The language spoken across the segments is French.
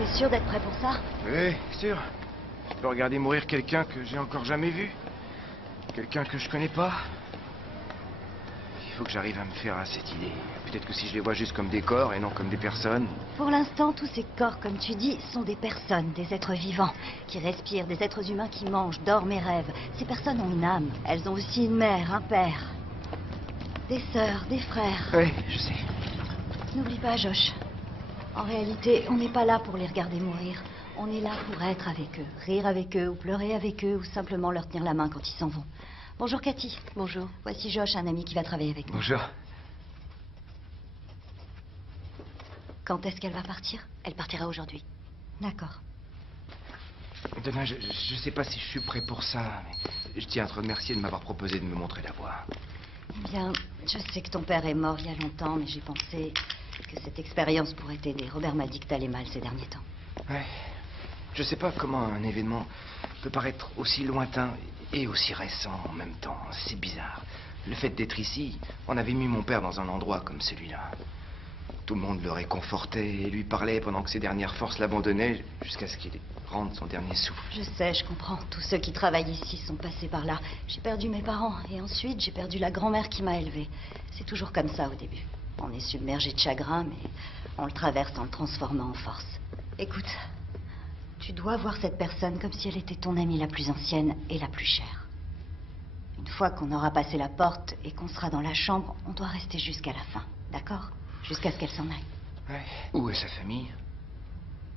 T'es sûr d'être prêt pour ça? Oui, sûr. Je peux regarder mourir quelqu'un que j'ai encore jamais vu. Quelqu'un que je connais pas. Il faut que j'arrive à me faire à cette idée. Peut-être que si je les vois juste comme des corps et non comme des personnes... Pour l'instant, tous ces corps, comme tu dis, sont des personnes, des êtres vivants, qui respirent, des êtres humains qui mangent, dorment et rêvent. Ces personnes ont une âme. Elles ont aussi une mère, un père. Des sœurs, des frères. Oui, je sais. N'oublie pas, Josh. En réalité, on n'est pas là pour les regarder mourir. On est là pour être avec eux, rire avec eux, ou pleurer avec eux, ou simplement leur tenir la main quand ils s'en vont. Bonjour, Cathy. Bonjour. Voici Josh, un ami qui va travailler avec nous. Bonjour. Quand est-ce qu'elle va partir? Elle partira aujourd'hui. D'accord. Donna, je sais pas si je suis prêt pour ça, mais je tiens à te remercier de m'avoir proposé de me montrer la voie. Eh bien, je sais que ton père est mort il y a longtemps, mais j'ai pensé que cette expérience pourrait t'aider. Robert m'a dit que t'allais mal ces derniers temps. Ouais. Je sais pas comment un événement peut paraître aussi lointain et aussi récent en même temps. C'est bizarre. Le fait d'être ici, on avait mis mon père dans un endroit comme celui-là. Tout le monde le réconfortait et lui parlait pendant que ses dernières forces l'abandonnaient jusqu'à ce qu'il rende son dernier souffle. Je sais, je comprends. Tous ceux qui travaillent ici sont passés par là. J'ai perdu mes parents et ensuite j'ai perdu la grand-mère qui m'a élevée. C'est toujours comme ça au début. On est submergé de chagrin, mais on le traverse en le transformant en force. Écoute, tu dois voir cette personne comme si elle était ton amie la plus ancienne et la plus chère. Une fois qu'on aura passé la porte et qu'on sera dans la chambre, on doit rester jusqu'à la fin, d'accord? Jusqu'à ce qu'elle s'en aille. Ouais. Où est sa famille?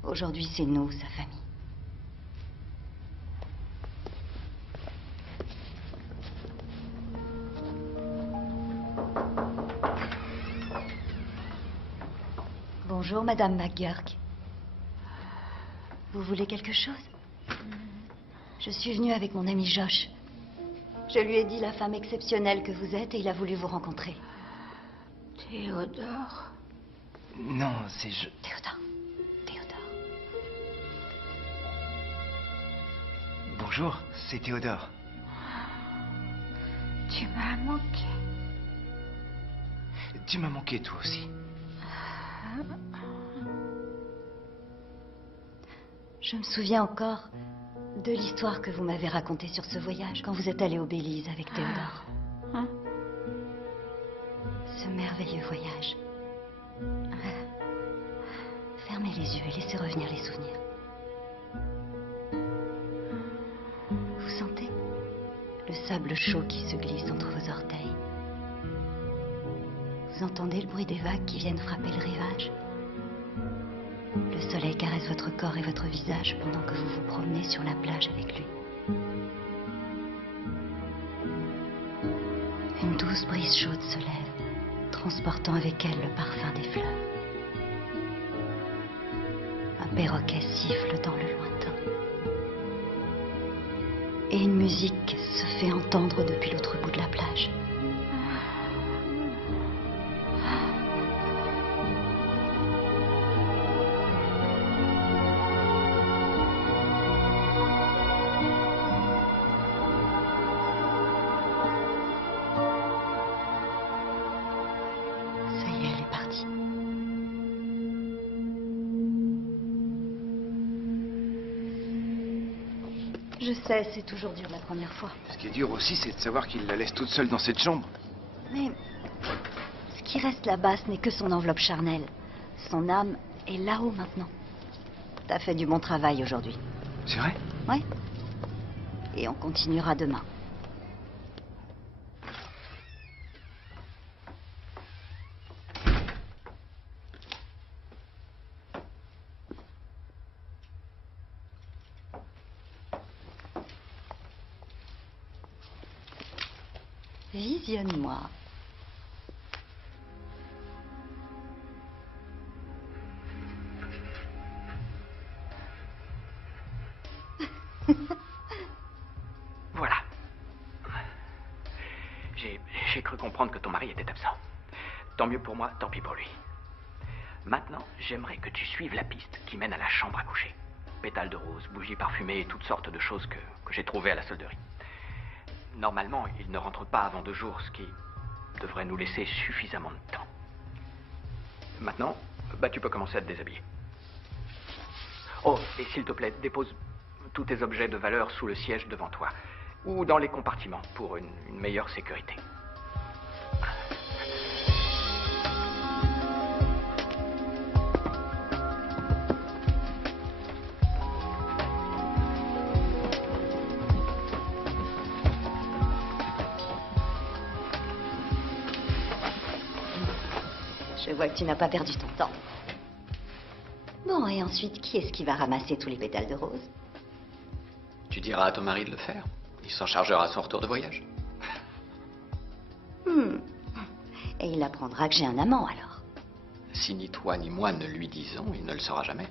Aujourd'hui, c'est nous, sa famille. Bonjour, Madame McGurk. Vous voulez quelque chose? Je suis venue avec mon ami Josh. Je lui ai dit la femme exceptionnelle que vous êtes et il a voulu vous rencontrer. Théodore. Non, c'est je... Théodore. Théodore. Bonjour, c'est Théodore. Tu m'as manqué. Tu m'as manqué toi aussi. Je me souviens encore de l'histoire que vous m'avez racontée sur ce voyage quand vous êtes allé au Belize avec Théodore. Hein? Ce merveilleux voyage. Fermez les yeux et laissez revenir les souvenirs. Vous sentez le sable chaud qui se glisse entre vos orteils. Vous entendez le bruit des vagues qui viennent frapper le rivage. Le soleil caresse votre corps et votre visage pendant que vous vous promenez sur la plage avec lui. Une douce brise chaude se lève, transportant avec elle le parfum des fleurs. Un perroquet siffle dans le lointain. Et une musique se fait entendre depuis l'autre bout de la plage. Ça y est, elle est partie. Je sais, c'est toujours dur la première fois. Ce qui est dur aussi, c'est de savoir qu'il la laisse toute seule dans cette chambre. Mais ce qui reste là-bas, ce n'est que son enveloppe charnelle. Son âme est là-haut maintenant. T'as fait du bon travail aujourd'hui. C'est vrai? Ouais. Et on continuera demain. Visionne-moi. Voilà. J'ai cru comprendre que ton mari était absent. Tant mieux pour moi, tant pis pour lui. Maintenant, j'aimerais que tu suives la piste qui mène à la chambre à coucher. Pétales de rose, bougies parfumées et toutes sortes de choses que j'ai trouvées à la solderie. Normalement, il ne rentre pas avant 2 jours, ce qui devrait nous laisser suffisamment de temps. Maintenant, tu peux commencer à te déshabiller. Oh, et s'il te plaît, dépose tous tes objets de valeur sous le siège devant toi. Ou dans les compartiments, pour une meilleure sécurité. Je vois que tu n'as pas perdu ton temps. Bon, et ensuite, qui est-ce qui va ramasser tous les pétales de rose? Tu diras à ton mari de le faire. Il s'en chargera à son retour de voyage. Et il apprendra que j'ai un amant, alors. Si ni toi ni moi ne lui disons, il ne le saura jamais.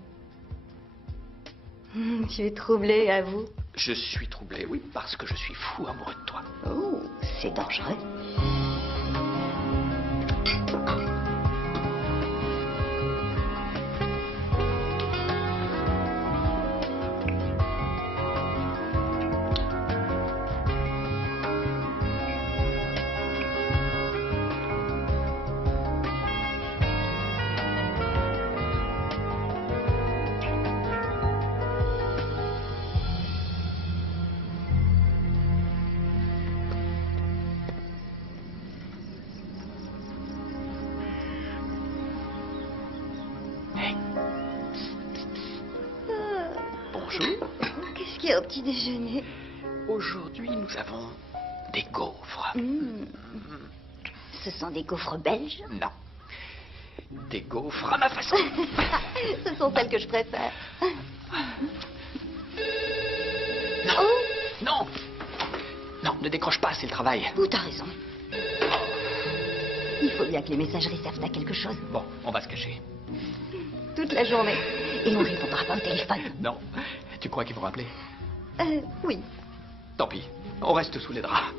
Tu es troublé, avoue. Je suis troublé, oui, parce que je suis fou amoureux de toi. Oh, c'est dangereux. Bonjour. Qu'est-ce qu'il y a au petit déjeuner? Aujourd'hui, nous avons des gaufres. Ce sont des gaufres belges? Non. Des gaufres à ma façon. Ce sont celles que je préfère. Non. Non. Non, ne décroche pas, c'est le travail. Oh, t'as raison. Il faut bien que les messageries servent à quelque chose. Bon, on va se cacher. Toute la journée. Et on ne répondra pas au téléphone. Non. Tu crois qu'ils vont rappeler? Oui. Tant pis. On reste sous les draps.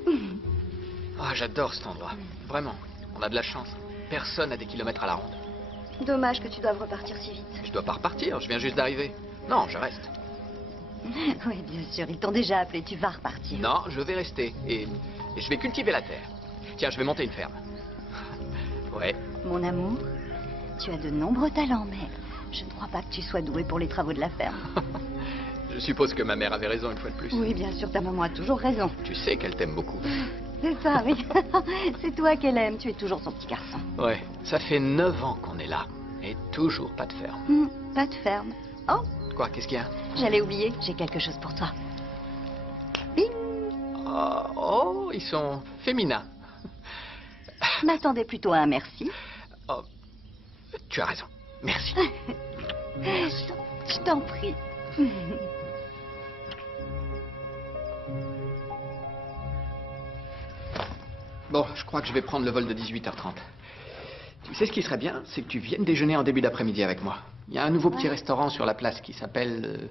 Ah, j'adore cet endroit. Vraiment. On a de la chance. Personne n'a des kilomètres à la ronde. Dommage que tu doives repartir si vite. Je dois pas repartir, je viens juste d'arriver. Non, je reste. Oui, bien sûr, ils t'ont déjà appelé, tu vas repartir. Non, je vais rester. Et je vais cultiver la terre. Tiens, je vais monter une ferme. Ouais. Mon amour, tu as de nombreux talents, mais je ne crois pas que tu sois doué pour les travaux de la ferme. Je suppose que ma mère avait raison une fois de plus. Oui, bien sûr, ta maman a toujours raison. Tu sais qu'elle t'aime beaucoup. C'est ça, oui. C'est toi qu'elle aime, tu es toujours son petit garçon. Ouais, ça fait 9 ans qu'on est là. Et toujours pas de ferme. Pas de ferme. Oh, Quoi, qu'est-ce qu'il y a? j'allais oublier, j'ai quelque chose pour toi. Bing! Oh, ils sont féminins. M'attendais plutôt à un merci. Oh, tu as raison. Merci. Je t'en prie. Bon, je crois que je vais prendre le vol de 18h30. Tu sais ce qui serait bien, c'est que tu viennes déjeuner en début d'après-midi avec moi. Il y a un nouveau petit restaurant sur la place qui s'appelle...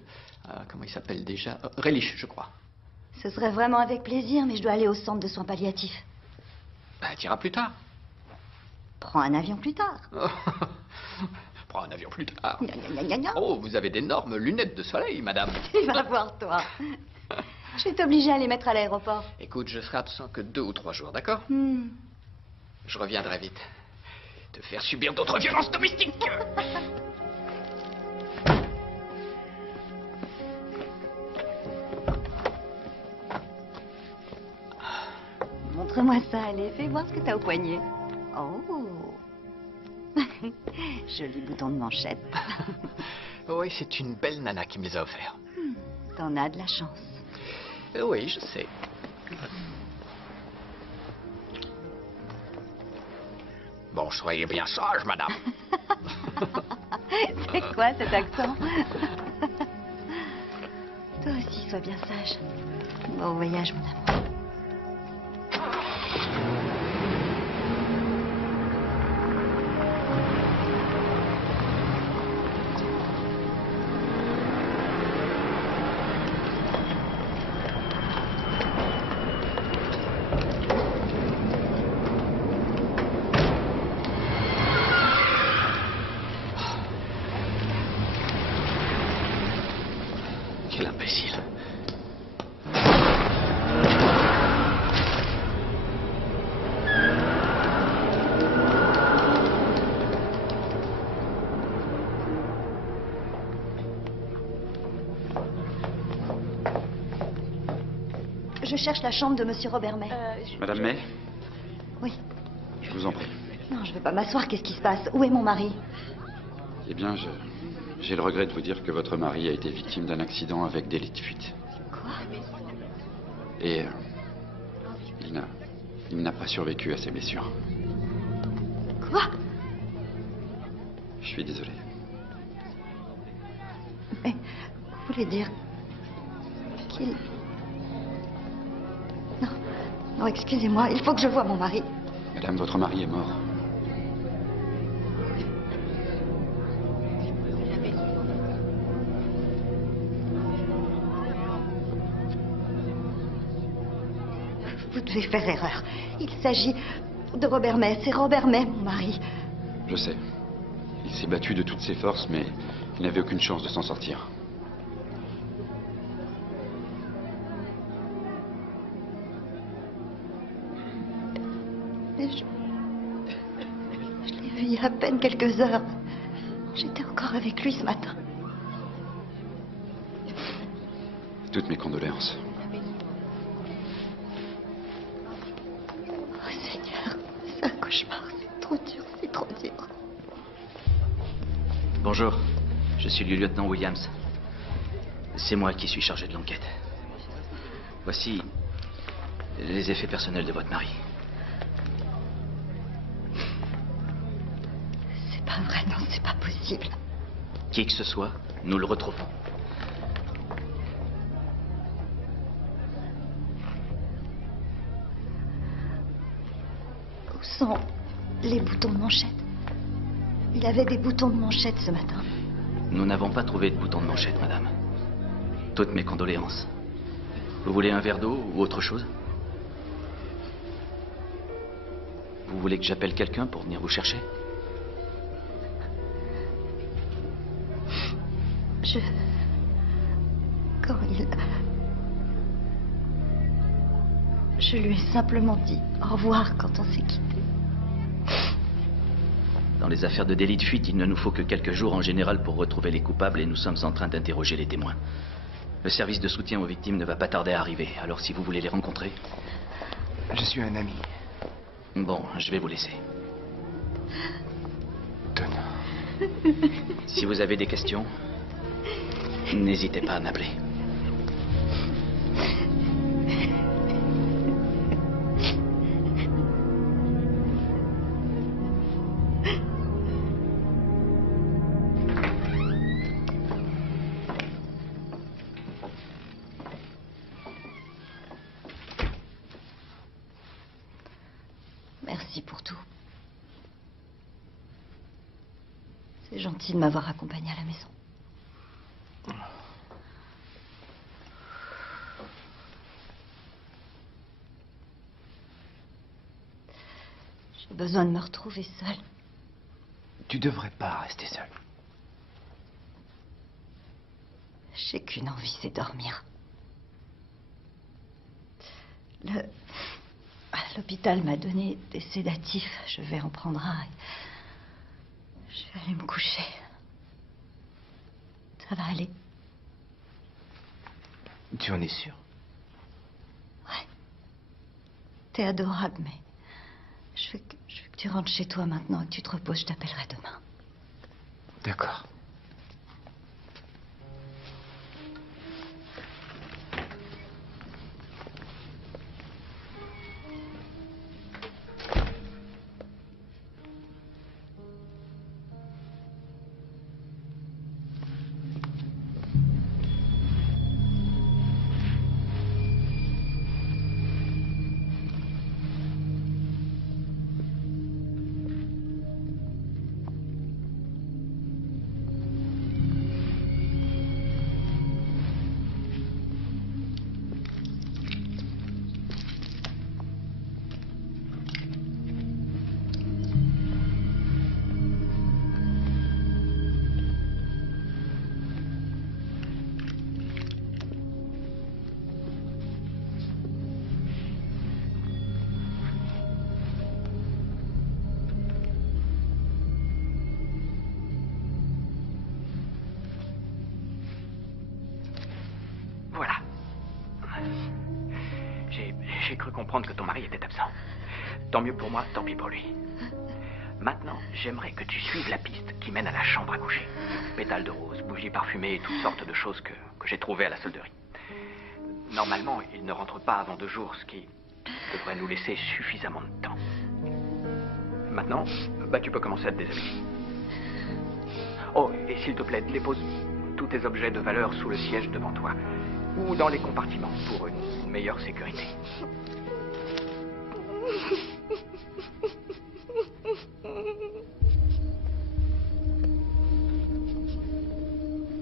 comment il s'appelle déjà? Relish, je crois. Ce serait vraiment avec plaisir, mais je dois aller au centre de soins palliatifs. Bah, t'iras plus tard. Prends un avion plus tard. Prends un avion plus tard. Gna, gna, gna, gna. Oh, vous avez d'énormes lunettes de soleil, madame. Tu vas voir, toi. Je vais t'obliger à les mettre à l'aéroport. Écoute, je serai absent que 2 ou 3 jours, d'accord? Je reviendrai vite. Te faire subir d'autres violences domestiques. Montre-moi ça, allez. Fais voir ce que t'as au poignet. Oh. Joli bouton de manchette. Oui, c'est une belle nana qui me les a offerts. T'en as de la chance. Oui, je sais. Bon, soyez bien sage, madame. C'est quoi cet accent? Toi aussi, sois bien sage. Bon voyage, mon amour. Quel imbécile. Je cherche la chambre de Monsieur Robert May. Madame May, Oui. je vous en prie. Non, je vais pas m'asseoir. Qu'est-ce qui se passe? Où est mon mari? Eh bien, j'ai le regret de vous dire que votre mari a été victime d'un accident avec délit de fuite. Quoi? Et il n'a pas survécu à ses blessures. Quoi? Je suis désolé. Mais vous voulez dire qu'il... Non, non, excusez-moi. Il faut que je voie mon mari. Madame, votre mari est mort. Vous devez faire erreur. Il s'agit de Robert May. C'est Robert May, mon mari. Je sais. Il s'est battu de toutes ses forces, mais il n'avait aucune chance de s'en sortir. Mais je l'ai vu il y a à peine quelques heures. J'étais encore avec lui ce matin. Toutes mes condoléances. Oh Seigneur, c'est un cauchemar. C'est trop dur, c'est trop dur. Bonjour, je suis le lieutenant Williams. C'est moi qui suis chargé de l'enquête. Voici les effets personnels de votre mari. C'est pas vrai, non, c'est pas possible. Qui que ce soit, nous le retrouvons. Où sont les boutons de manchette? Il avait des boutons de manchette ce matin. Nous n'avons pas trouvé de bouton de manchette, madame. Toutes mes condoléances. Vous voulez un verre d'eau ou autre chose? Vous voulez que j'appelle quelqu'un pour venir vous chercher? Quand je lui ai simplement dit au revoir quand on s'est quitté. Dans les affaires de délit de fuite, il ne nous faut que quelques jours en général pour retrouver les coupables et nous sommes en train d'interroger les témoins. Le service de soutien aux victimes ne va pas tarder à arriver, alors si vous voulez les rencontrer... Je suis un ami. Bon, je vais vous laisser. Donna. Si vous avez des questions, n'hésitez pas à m'appeler. Merci pour tout. C'est gentil de m'avoir accompagné à la maison. J'ai besoin de me retrouver seule. Tu devrais pas rester seule. J'ai qu'une envie, c'est dormir. L'hôpital m'a donné des sédatifs. Je vais en prendre un. Je vais aller me coucher. Ça va aller. Tu en es sûre? Ouais. T'es adorable, mais je veux que tu rentres chez toi maintenant et que tu te reposes. Je t'appellerai demain. D'accord. comprendre que ton mari était absent. Tant mieux pour moi, tant pis pour lui. Maintenant, j'aimerais que tu suives la piste qui mène à la chambre à coucher. Pétales de rose, bougies parfumées et toutes sortes de choses que j'ai trouvées à la solderie. Normalement, il ne rentre pas avant 2 jours, ce qui devrait nous laisser suffisamment de temps. Maintenant, tu peux commencer à te déshabiller. Oh, et s'il te plaît, dépose tous tes objets de valeur sous le siège devant toi. Ou dans les compartiments pour une meilleure sécurité.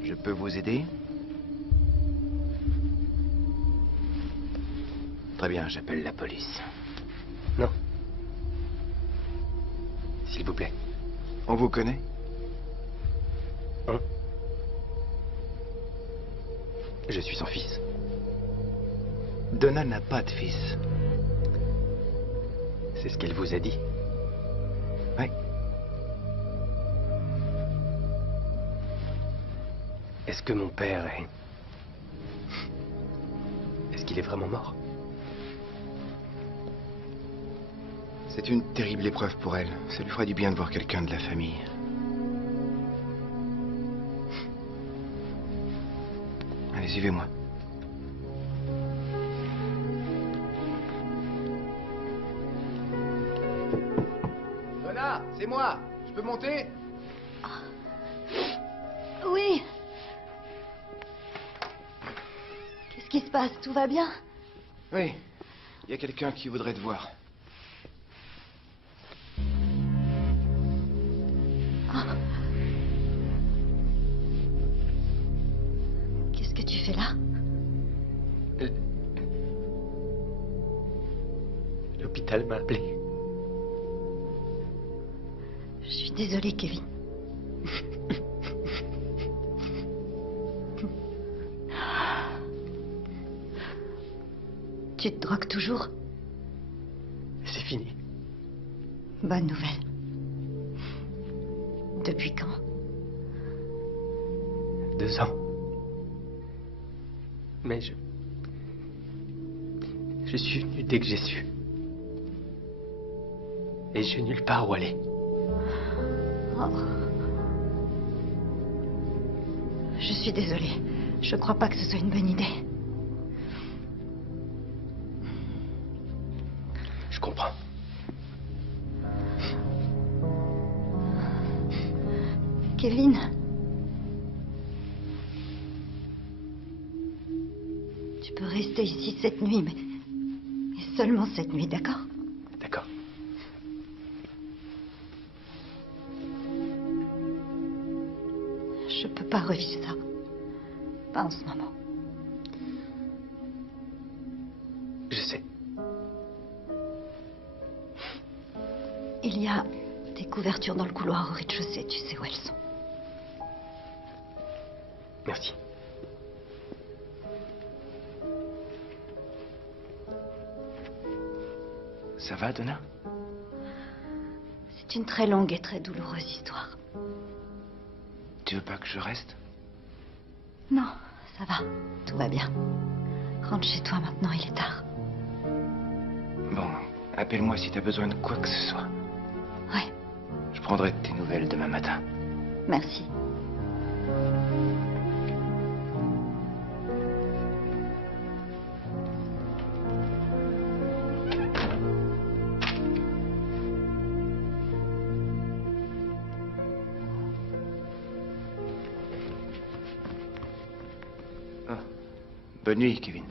Je peux vous aider? Très bien, j'appelle la police. Non. S'il vous plaît. On vous connaît? Hein? Je suis son fils. Donna n'a pas de fils. C'est ce qu'elle vous a dit. Oui. Est-ce que mon père est... Est-ce qu'il est vraiment mort? C'est une terrible épreuve pour elle. Ça lui fera du bien de voir quelqu'un de la famille. Allez, suivez-moi. Donna, c'est moi. Je peux monter? Oui. Qu'est-ce qui se passe? Tout va bien? Oui. Il y a quelqu'un qui voudrait te voir. Qu'est-ce que tu fais là? L'hôpital m'a appelé. Je suis désolée, Kevin. Tu te drogues toujours? C'est fini. Bonne nouvelle. Depuis quand? 2 ans. Mais je suis venu dès que j'ai su. Et j'ai nulle part où aller. Oh. Je suis désolée. Je crois pas que ce soit une bonne idée. Je comprends. Kevin. Tu peux rester ici cette nuit, mais seulement cette nuit, d'accord? D'accord. Je peux pas revivre ça. Pas en ce moment. Je sais. Il y a des couvertures dans le couloir au rez-de-chaussée. Tu sais où elles sont. Merci. Ça va, Donna? C'est une très longue et très douloureuse histoire. Tu veux pas que je reste? Non, ça va. Tout va bien. Rentre chez toi maintenant, il est tard. Bon, appelle-moi si t'as besoin de quoi que ce soit. Ouais, Je prendrai de tes nouvelles demain matin. merci. Bonne nuit, Kevin.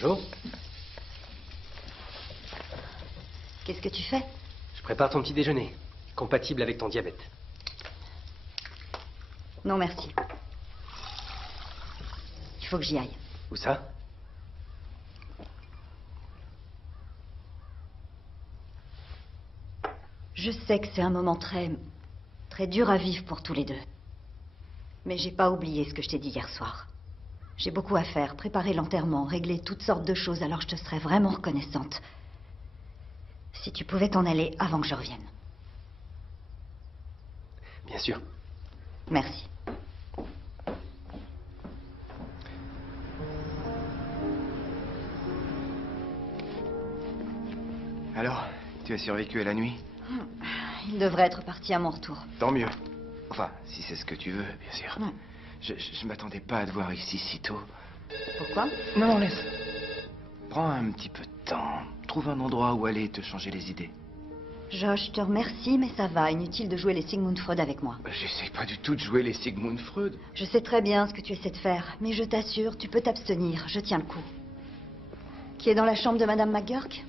Bonjour. Qu'est-ce que tu fais? Je prépare ton petit déjeuner, compatible avec ton diabète. Non, merci. Il faut que j'y aille. Où ça? Je sais que c'est un moment très dur à vivre pour tous les deux. Mais j'ai pas oublié ce que je t'ai dit hier soir. J'ai beaucoup à faire, préparer l'enterrement, régler toutes sortes de choses, alors je te serais vraiment reconnaissante si tu pouvais t'en aller avant que je revienne. Bien sûr. Merci. Alors, tu as survécu à la nuit? Il devrait être parti à mon retour. Tant mieux. Enfin, si c'est ce que tu veux, bien sûr. Ouais. Je m'attendais pas à te voir ici si tôt. Pourquoi? Non, laisse. Prends un petit peu de temps. Trouve un endroit où aller te changer les idées. Josh, je te remercie, mais ça va. Inutile de jouer les Sigmund Freud avec moi. J'essaie pas du tout de jouer les Sigmund Freud. Je sais très bien ce que tu essaies de faire, mais je t'assure, tu peux t'abstenir. Je tiens le coup. Qui est dans la chambre de Madame McGurk?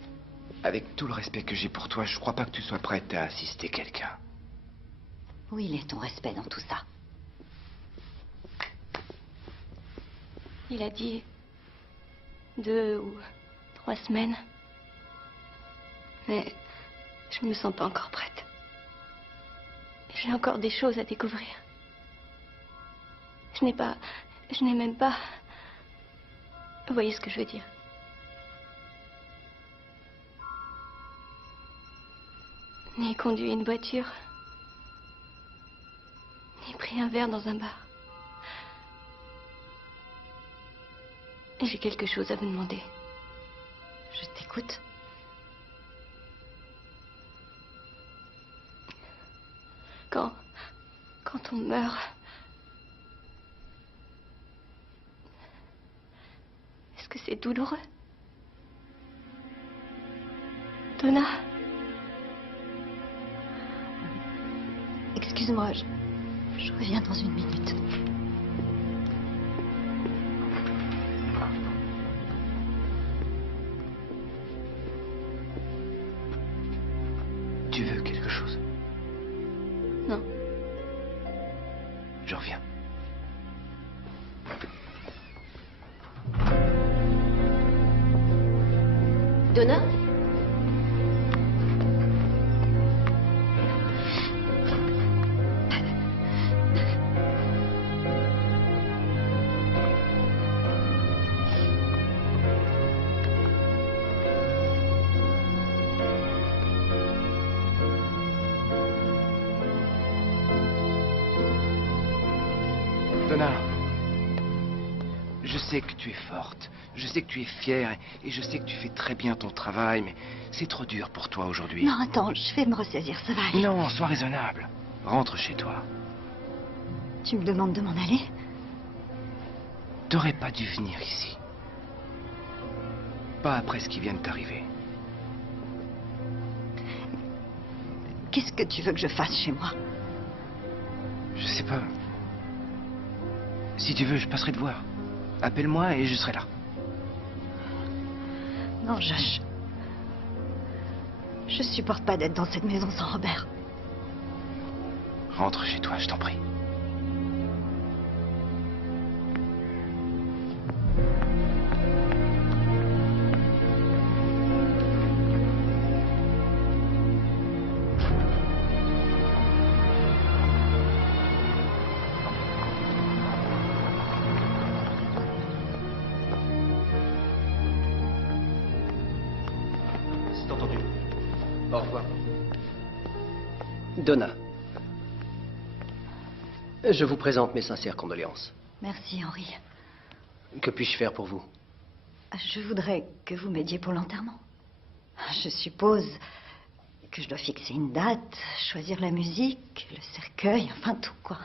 Avec tout le respect que j'ai pour toi, je crois pas que tu sois prête à assister quelqu'un. Où il est ton respect dans tout ça? Il a dit 2 ou 3 semaines. Mais je me sens pas encore prête. J'ai encore des choses à découvrir. Je n'ai même pas... Vous voyez ce que je veux dire? Ni conduit une voiture, ni pris un verre dans un bar. J'ai quelque chose à vous demander. Je t'écoute. Quand on meurt, est-ce que c'est douloureux? Donna? Excuse-moi, je reviens dans une minute. Tu veux quelque chose? Non. Je reviens. Donna? Donna, je sais que tu es forte, je sais que tu es fière et je sais que tu fais très bien ton travail, mais c'est trop dur pour toi aujourd'hui. Non, attends, je vais me ressaisir, ça va aller. Non, sois raisonnable. Rentre chez toi. Tu me demandes de m'en aller? T'aurais pas dû venir ici. Pas après ce qui vient de t'arriver. Qu'est-ce que tu veux que je fasse chez moi? Je sais pas. Si tu veux, je passerai te voir. Appelle-moi et je serai là. Non, Josh. Je supporte pas d'être dans cette maison sans Robert. Rentre chez toi, je t'en prie. C'est entendu. Au revoir. Donna. Je vous présente mes sincères condoléances. Merci, Henri. Que puis-je faire pour vous? Je voudrais que vous m'aidiez pour l'enterrement. Je suppose que je dois fixer une date, choisir la musique, le cercueil, enfin tout, quoi.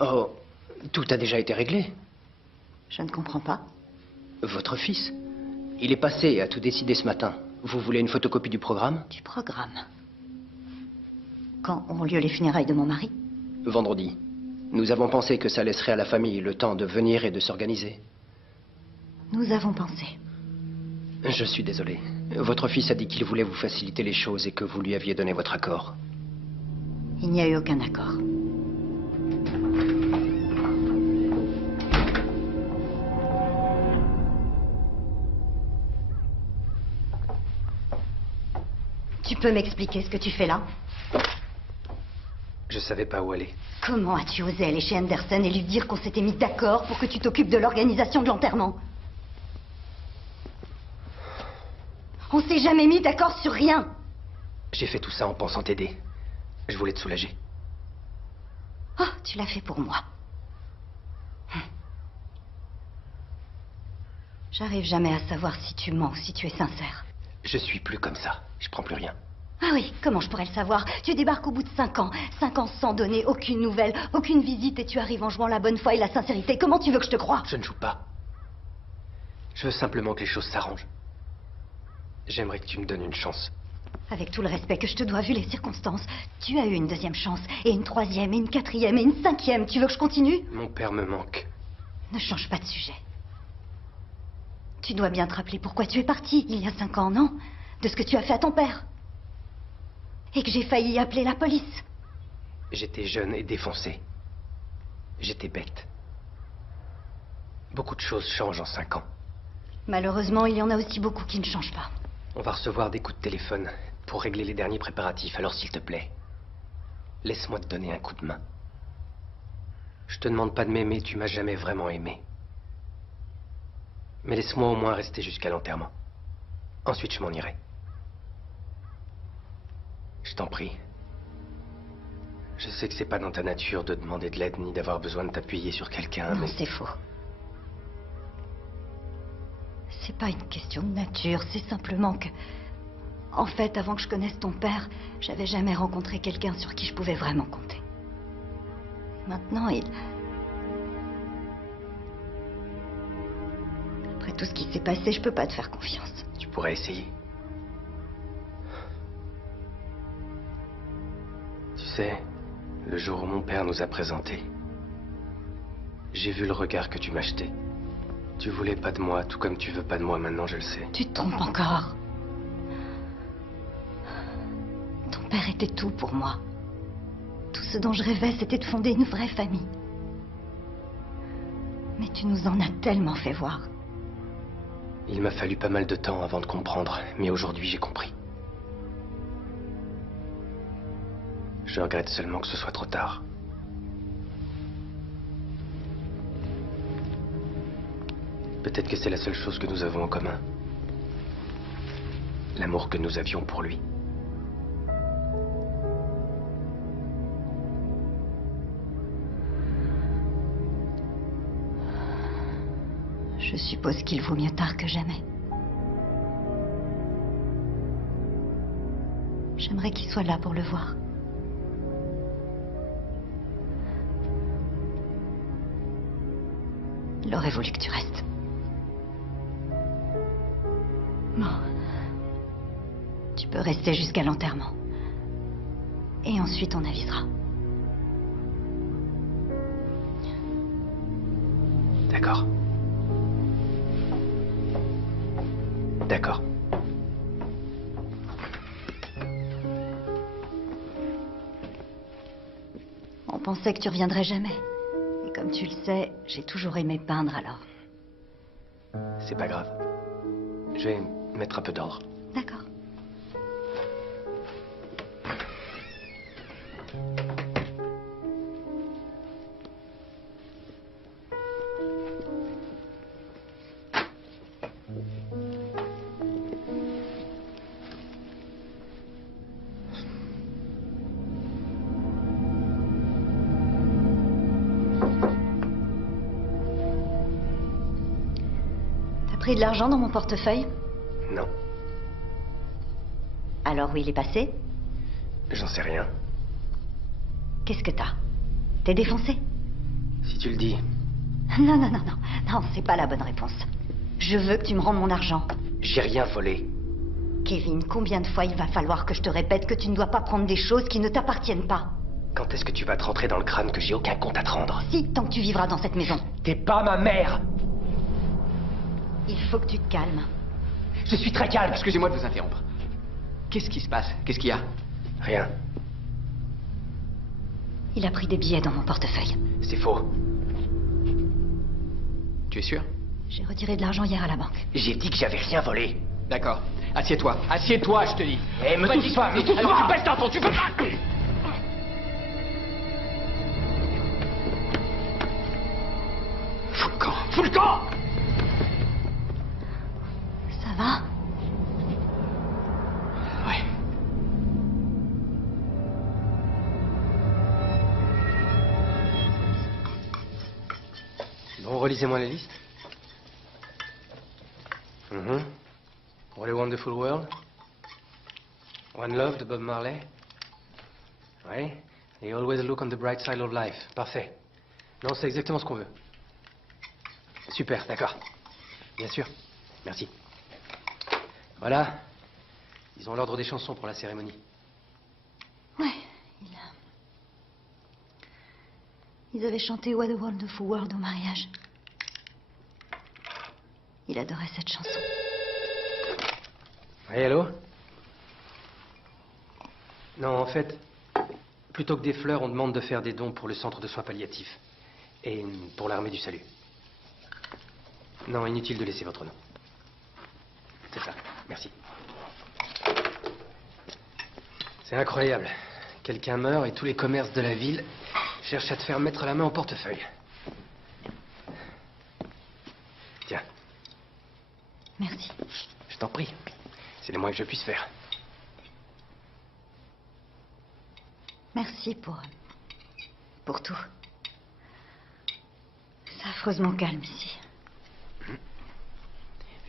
Oh, tout a déjà été réglé. Je ne comprends pas. Votre fils, il est passé et a tout décidé ce matin. Vous voulez une photocopie du programme? Du programme. Quand auront lieu les funérailles de mon mari? Vendredi. Nous avons pensé que ça laisserait à la famille le temps de venir et de s'organiser. Nous avons pensé. Je suis désolé. Votre fils a dit qu'il voulait vous faciliter les choses et que vous lui aviez donné votre accord. Il n'y a eu aucun accord. Tu peux m'expliquer ce que tu fais là? Je savais pas où aller. Comment as-tu osé aller chez Anderson et lui dire qu'on s'était mis d'accord pour que tu t'occupes de l'organisation de l'enterrement? On s'est jamais mis d'accord sur rien. J'ai fait tout ça en pensant t'aider. Je voulais te soulager. Oh, tu l'as fait pour moi. J'arrive jamais à savoir si tu mens ou si tu es sincère. Je suis plus comme ça. Je prends plus rien. Ah oui, comment je pourrais le savoir? Tu débarques au bout de 5 ans. 5 ans sans donner aucune nouvelle, aucune visite, et tu arrives en jouant la bonne foi et la sincérité. Comment tu veux que je te croie? Je ne joue pas. Je veux simplement que les choses s'arrangent. J'aimerais que tu me donnes une chance. Avec tout le respect que je te dois, vu les circonstances, tu as eu une deuxième chance, et une troisième, et une quatrième, et une cinquième. Tu veux que je continue? Mon père me manque. Ne change pas de sujet. Tu dois bien te rappeler pourquoi tu es parti il y a 5 ans, non? De ce que tu as fait à ton père. Et que j'ai failli appeler la police. J'étais jeune et défoncé. J'étais bête. Beaucoup de choses changent en 5 ans. Malheureusement, il y en a aussi beaucoup qui ne changent pas. On va recevoir des coups de téléphone pour régler les derniers préparatifs, alors s'il te plaît, laisse-moi te donner un coup de main. Je te demande pas de m'aimer, tu m'as jamais vraiment aimé. Mais laisse-moi au moins rester jusqu'à l'enterrement. Ensuite, je m'en irai. Je t'en prie. Je sais que c'est pas dans ta nature de demander de l'aide ni d'avoir besoin de t'appuyer sur quelqu'un, Non, mais... c'est faux. C'est pas une question de nature, c'est simplement que... En fait, avant que je connaisse ton père, j'avais jamais rencontré quelqu'un sur qui je pouvais vraiment compter. Maintenant, Après tout ce qui s'est passé, je peux pas te faire confiance. Tu pourrais essayer. Tu sais, le jour où mon père nous a présentés, j'ai vu le regard que tu m'as jeté. Tu voulais pas de moi, tout comme tu veux pas de moi maintenant, je le sais. Tu te trompes encore. Ton père était tout pour moi. Tout ce dont je rêvais, c'était de fonder une vraie famille. Mais tu nous en as tellement fait voir. Il m'a fallu pas mal de temps avant de comprendre, mais aujourd'hui j'ai compris. Je regrette seulement que ce soit trop tard. Peut-être que c'est la seule chose que nous avons en commun. L'amour que nous avions pour lui. Je suppose qu'il vaut mieux tard que jamais. J'aimerais qu'il soit là pour le voir. Il aurait voulu que tu restes. Bon. Tu peux rester jusqu'à l'enterrement. Et ensuite on avisera. D'accord. D'accord. On pensait que tu reviendrais jamais. Et comme tu le sais, j'ai toujours aimé peindre alors. C'est pas grave. Je vais mettre un peu d'ordre. D'accord. T'as pris de l'argent dans mon portefeuille? Non, Alors où il est passé? j'en sais rien. Qu'est-ce que t'as? T'es défoncé? Si tu le dis, Non, non, non, non. Non, c'est pas la bonne réponse. Je veux que tu me rendes mon argent. j'ai rien volé. Kevin, combien de fois il va falloir que je te répète que tu ne dois pas prendre des choses qui ne t'appartiennent pas? Quand est-ce que tu vas te rentrer dans le crâne que j'ai aucun compte à te rendre? Si, tant que tu vivras dans cette maison. T'es pas ma mère! Il faut que tu te calmes. Je suis très calme. Excusez-moi de vous interrompre. Qu'est-ce qui se passe? Qu'est-ce qu'il y a? Rien. Il a pris des billets dans mon portefeuille. C'est faux. Tu es sûr? J'ai retiré de l'argent hier à la banque. J'ai dit que j'avais rien volé. D'accord. Assieds-toi. Assieds-toi, je te dis. Eh, me touche pas, me touche Alors, pas. tu baisses d'un ton, tu peux pas. Fous le camp. Fous le camp. Ça va? Ouais. Bon, relisez-moi la liste. What a Wonderful World. One Love de Bob Marley. Ouais. Et Always Look on the Bright Side of Life. Parfait. Non, c'est exactement ce qu'on veut. Super, d'accord. Bien sûr. Merci. Voilà. Ils ont l'ordre des chansons pour la cérémonie. Ouais, ils avaient chanté What a Wonderful World au mariage. Il adorait cette chanson. Oui, allô? Non, en fait, plutôt que des fleurs, on demande de faire des dons pour le centre de soins palliatifs. Et pour l'armée du salut. Non, inutile de laisser votre nom. C'est ça, merci. C'est incroyable. Quelqu'un meurt et tous les commerces de la ville cherchent à te faire mettre la main au portefeuille. Tiens, Merci. je t'en prie. C'est le moins que je puisse faire. Merci pour tout. C'est affreusement calme ici.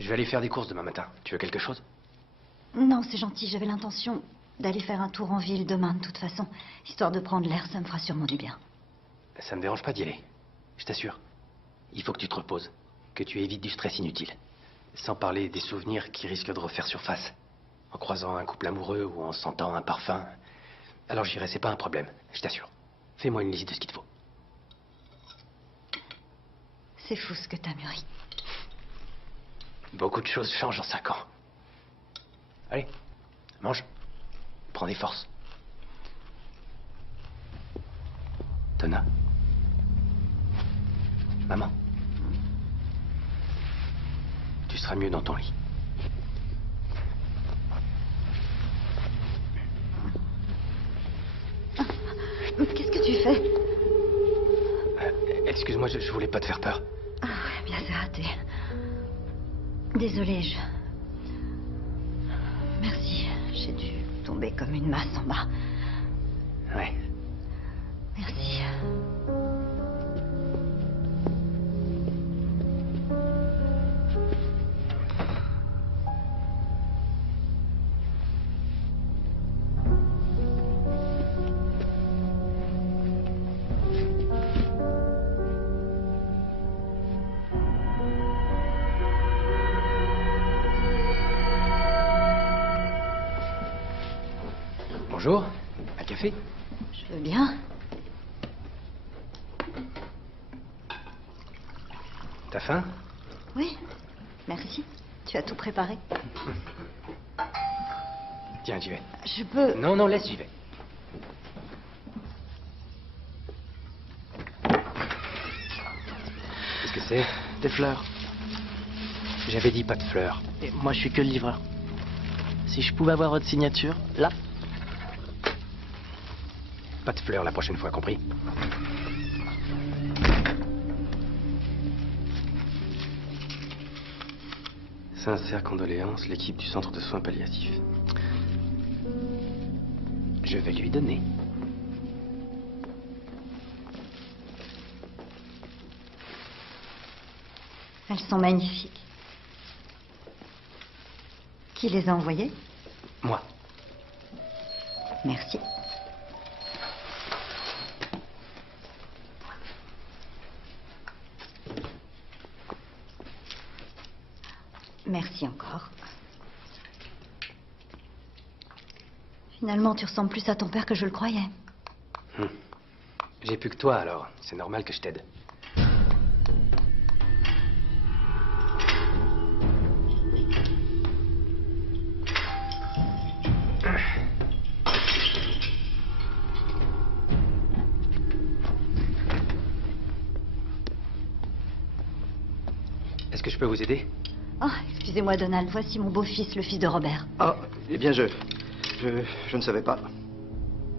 Je vais aller faire des courses demain matin. Tu veux quelque chose? Non, c'est gentil. J'avais l'intention d'aller faire un tour en ville demain, de toute façon. Histoire de prendre l'air, ça me fera sûrement du bien. Ça me dérange pas d'y aller. Je t'assure. Il faut que tu te reposes. Que tu évites du stress inutile. Sans parler des souvenirs qui risquent de refaire surface. En croisant un couple amoureux ou en sentant un parfum. Alors j'irai, c'est pas un problème. Je t'assure. Fais-moi une liste de ce qu'il te faut. C'est fou ce que t'as mûri. Beaucoup de choses changent en 5 ans. Allez, mange. Prends des forces. Donna. Maman. Tu seras mieux dans ton lit. Qu'est-ce que tu fais? Excuse-moi, je voulais pas te faire peur. Ah ouais, bien c'est raté. Désolée, Merci, j'ai dû tomber comme une masse en bas. Ouais. Merci. Bonjour. Un café? Je veux bien. T'as faim? Oui, merci. Tu as tout préparé. Tiens, j'y vais. Je peux... Non, non, laisse, j'y vais. Qu'est-ce que c'est? Des fleurs. J'avais dit pas de fleurs. Et moi, je suis que le livreur. Si je pouvais avoir votre signature, là. Pas de fleurs la prochaine fois, compris? Sincères condoléances, l'équipe du centre de soins palliatifs. Je vais lui donner. Elles sont magnifiques. Qui les a envoyées? Moi. Merci. Merci encore. Finalement, tu ressembles plus à ton père que je le croyais. J'ai plus que toi, alors. C'est normal que je t'aide. Est-ce que je peux vous aider? Oh, excusez-moi, Donald. Voici mon beau-fils, le fils de Robert. Ah, eh bien, je ne savais pas.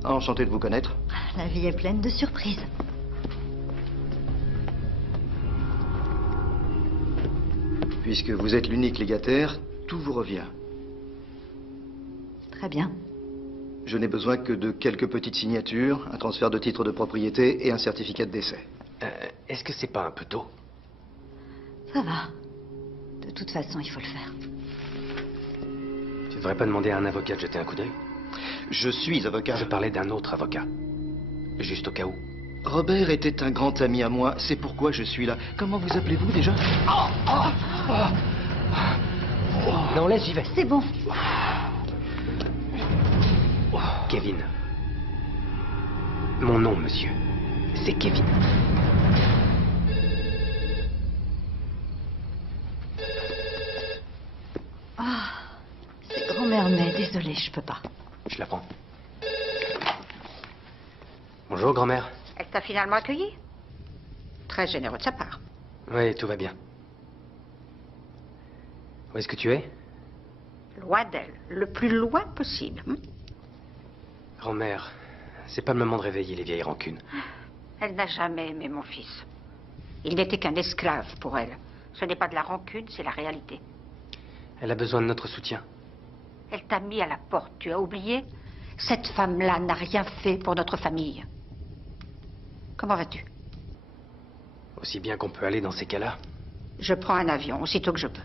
Enchanté de vous connaître. La vie est pleine de surprises. Puisque vous êtes l'unique légataire, tout vous revient. Très bien. Je n'ai besoin que de quelques petites signatures, un transfert de titre de propriété et un certificat de décès. Est-ce que c'est pas un peu tôt? Ça va. De toute façon, il faut le faire. Tu devrais pas demander à un avocat de jeter un coup d'œil? Je suis avocat. Je parlais d'un autre avocat. Juste au cas où. Robert était un grand ami à moi, c'est pourquoi je suis là. Comment vous appelez-vous déjà? Non, laisse, j'y vais. C'est bon. Kevin. Mon nom, monsieur, c'est Kevin. Ah, c'est grand-mère, mais désolée, je peux pas. Je la prends. Bonjour, grand-mère. Elle t'a finalement accueilli? Très généreux de sa part. Oui, tout va bien. Où est-ce que tu es? Loin d'elle, le plus loin possible. Grand-mère, c'est pas le moment de réveiller les vieilles rancunes. Elle n'a jamais aimé mon fils. Il n'était qu'un esclave pour elle. Ce n'est pas de la rancune, c'est la réalité. Elle a besoin de notre soutien. Elle t'a mis à la porte, tu as oublié? Cette femme-là n'a rien fait pour notre famille. Comment vas-tu? Aussi bien qu'on peut aller dans ces cas-là. Je prends un avion, aussitôt que je peux.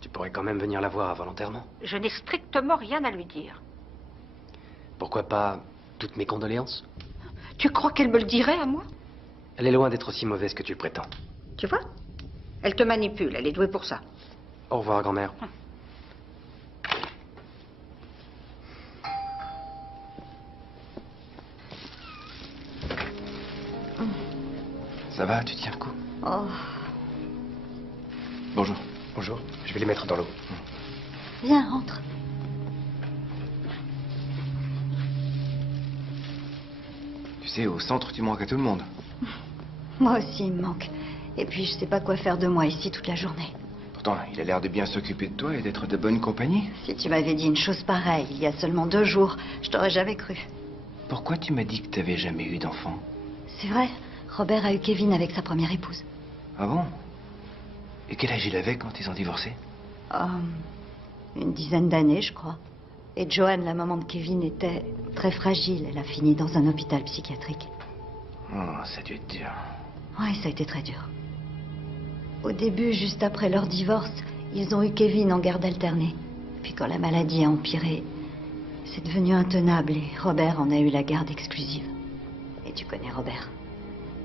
Tu pourrais quand même venir la voir volontairement. Je n'ai strictement rien à lui dire. Pourquoi pas toutes mes condoléances? Tu crois qu'elle me le dirait à moi? Elle est loin d'être aussi mauvaise que tu le prétends. Tu vois? Elle te manipule, elle est douée pour ça. Au revoir, grand-mère. Ça va, tu tiens le coup? Oh, Bonjour. Bonjour, je vais les mettre dans l'eau. viens, rentre. Tu sais, au centre, tu manques à tout le monde. Moi aussi, il me manque. Et puis, je sais pas quoi faire de moi ici toute la journée. Pourtant, il a l'air de bien s'occuper de toi et d'être de bonne compagnie. Si tu m'avais dit une chose pareille il y a seulement 2 jours, je t'aurais jamais cru. Pourquoi tu m'as dit que t'avais jamais eu d'enfant? C'est vrai, Robert a eu Kevin avec sa première épouse. Ah bon? Et quel âge il avait quand ils ont divorcé? Une dizaine d'années, je crois. Et Joanne, la maman de Kevin, était très fragile. Elle a fini dans un hôpital psychiatrique. Oh, ça a dû être dur. Ouais, ça a été très dur. Au début, juste après leur divorce, ils ont eu Kevin en garde alternée. Puis quand la maladie a empiré, c'est devenu intenable et Robert en a eu la garde exclusive. Et tu connais Robert.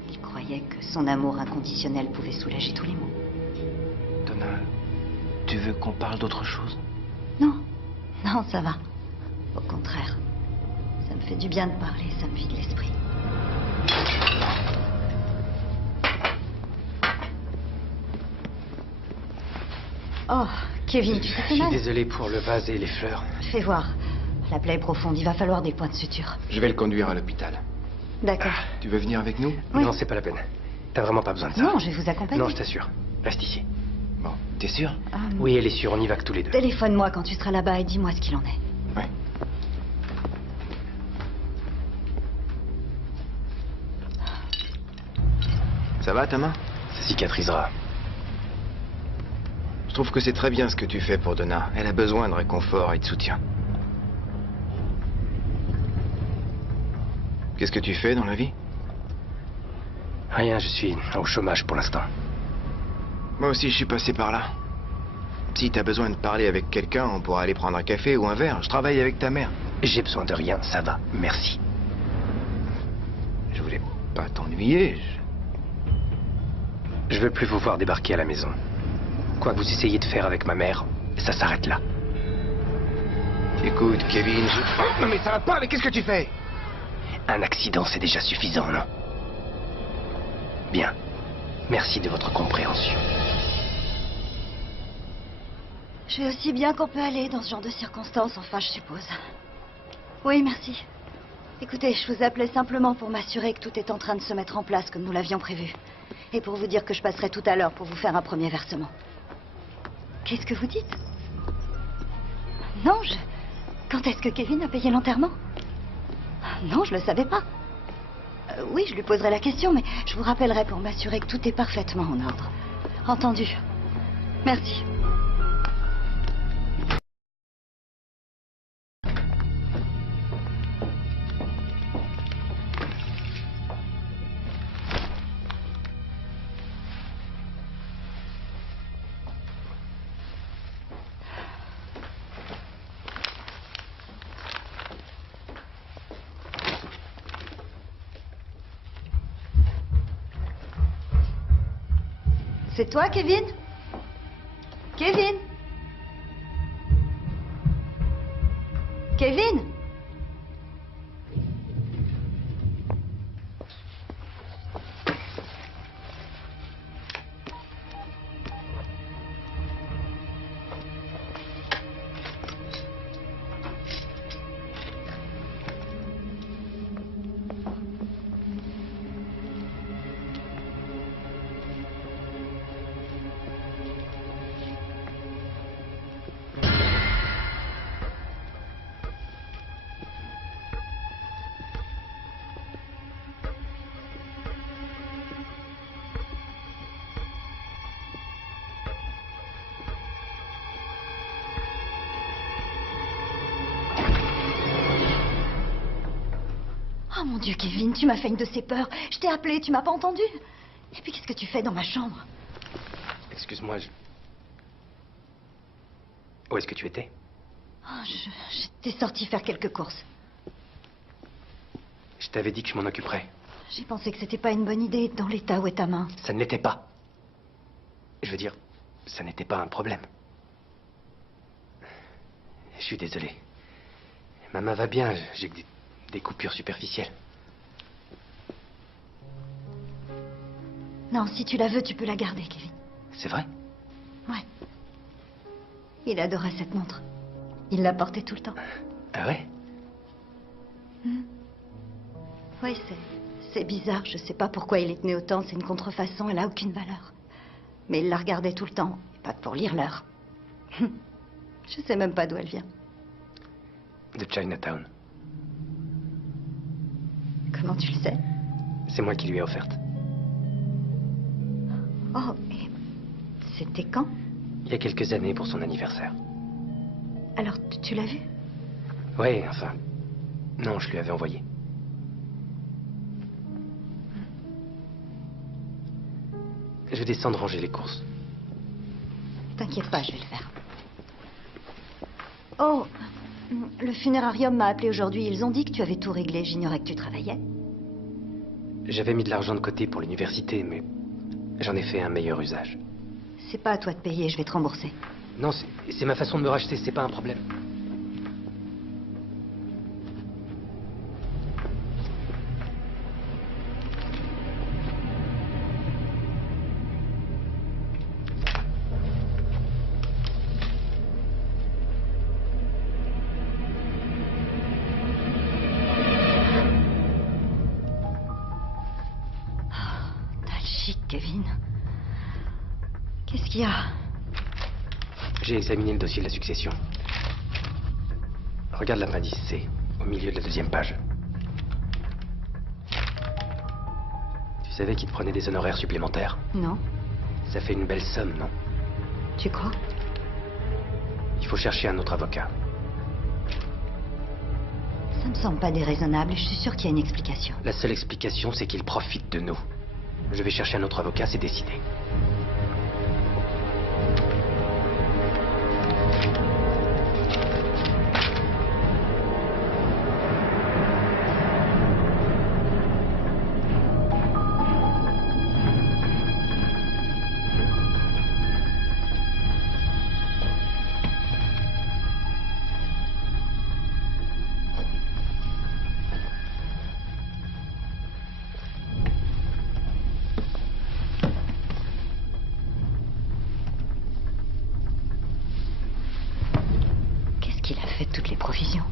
Il croyait que son amour inconditionnel pouvait soulager tous les maux. Donna, tu veux qu'on parle d'autre chose? Non, non, ça va. Au contraire, ça me fait du bien de parler, ça me vide l'esprit. Oh, Kevin, tu t'es fait Je suis mal? désolé pour le vase et les fleurs. Fais voir. La plaie est profonde, il va falloir des points de suture. Je vais le conduire à l'hôpital. D'accord. Tu veux venir avec nous? Oui. Non, c'est pas la peine. T'as vraiment pas besoin de ça. Non, je vais vous accompagner. Non, je t'assure. Reste ici. Bon, t'es sûr? Oui, elle est sûre, on y va que tous les deux. Téléphone-moi quand tu seras là-bas et dis-moi ce qu'il en est. Ouais. Ça va, ta main? Ça cicatrisera. Je trouve que c'est très bien ce que tu fais pour Donna. Elle a besoin de réconfort et de soutien. Qu'est-ce que tu fais dans la vie? Rien, je suis au chômage pour l'instant. Moi aussi, je suis passé par là. Si t'as besoin de parler avec quelqu'un, on pourra aller prendre un café ou un verre. Je travaille avec ta mère. J'ai besoin de rien, ça va. Merci. Je voulais pas t'ennuyer. Je veux plus vous voir débarquer à la maison. Quoi que vous essayez de faire avec ma mère, ça s'arrête là. Écoute, Kevin, Oh, non mais ça va pas, mais qu'est-ce que tu fais? Un accident, c'est déjà suffisant, non? Bien. Merci de votre compréhension. Je vais aussi bien qu'on peut aller dans ce genre de circonstances, enfin, je suppose. Oui, merci. Écoutez, je vous appelais simplement pour m'assurer que tout est en train de se mettre en place comme nous l'avions prévu. Et pour vous dire que je passerai tout à l'heure pour vous faire un premier versement. Qu'est-ce que vous dites? Non, Quand est-ce que Kevin a payé l'enterrement? Non, je le savais pas. Oui, je lui poserai la question, mais je vous rappellerai pour m'assurer que tout est parfaitement en ordre. Entendu. Merci. C'est toi, Kevin? Kevin? Kevin? Oh mon Dieu, Kevin, tu m'as fait une de ces peurs. Je t'ai appelé, tu m'as pas entendu. Et puis qu'est-ce que tu fais dans ma chambre? Excuse-moi, Où est-ce que tu étais? Oh, j'étais sortie faire quelques courses. Je t'avais dit que je m'en occuperais. J'ai pensé que c'était pas une bonne idée dans l'état où est ta main. Ça ne l'était pas. Je veux dire, ça n'était pas un problème. Je suis désolé. Ma main va bien, j'ai que des coupures superficielles. Non, si tu la veux, tu peux la garder, Kevin. C'est vrai? Ouais. Il adorait cette montre. Il la portait tout le temps. Ah ouais? Oui, c'est bizarre. Je sais pas pourquoi il les tenait autant. C'est une contrefaçon, elle a aucune valeur. Mais il la regardait tout le temps. Et pas pour lire l'heure. Je sais même pas d'où elle vient. De Chinatown. Comment tu le sais? C'est moi qui lui ai offerte. Oh, et c'était quand? Il y a quelques années pour son anniversaire. Alors, tu l'as vue? Oui, enfin... Non, je lui avais envoyé. Je vais descendre ranger les courses. T'inquiète pas, je vais le faire. Oh, le funérarium m'a appelé aujourd'hui. Ils ont dit que tu avais tout réglé. J'ignorais que tu travaillais. J'avais mis de l'argent de côté pour l'université, mais j'en ai fait un meilleur usage. C'est pas à toi de payer, je vais te rembourser. Non, c'est ma façon de me racheter, c'est pas un problème. Kevin. Qu'est-ce qu'il y a? J'ai examiné le dossier de la succession. Regarde l'appendice C, au milieu de la deuxième page. Tu savais qu'il te prenait des honoraires supplémentaires? Non. Ça fait une belle somme, non? Tu crois? Il faut chercher un autre avocat. Ça me semble pas déraisonnable et je suis sûre qu'il y a une explication. La seule explication, c'est qu'il profite de nous. Je vais chercher un autre avocat, c'est décidé. Qu'il a fait toutes les provisions.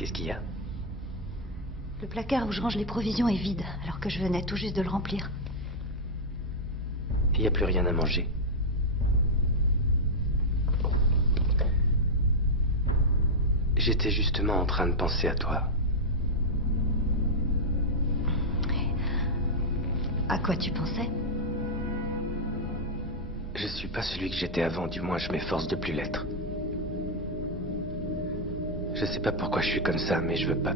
Qu'est-ce qu'il y a? Le placard où je range les provisions est vide, alors que je venais tout juste de le remplir. Il n'y a plus rien à manger. J'étais justement en train de penser à toi. À quoi tu pensais? Je suis pas celui que j'étais avant, du moins je m'efforce de plus l'être. Je sais pas pourquoi je suis comme ça, mais je veux pas.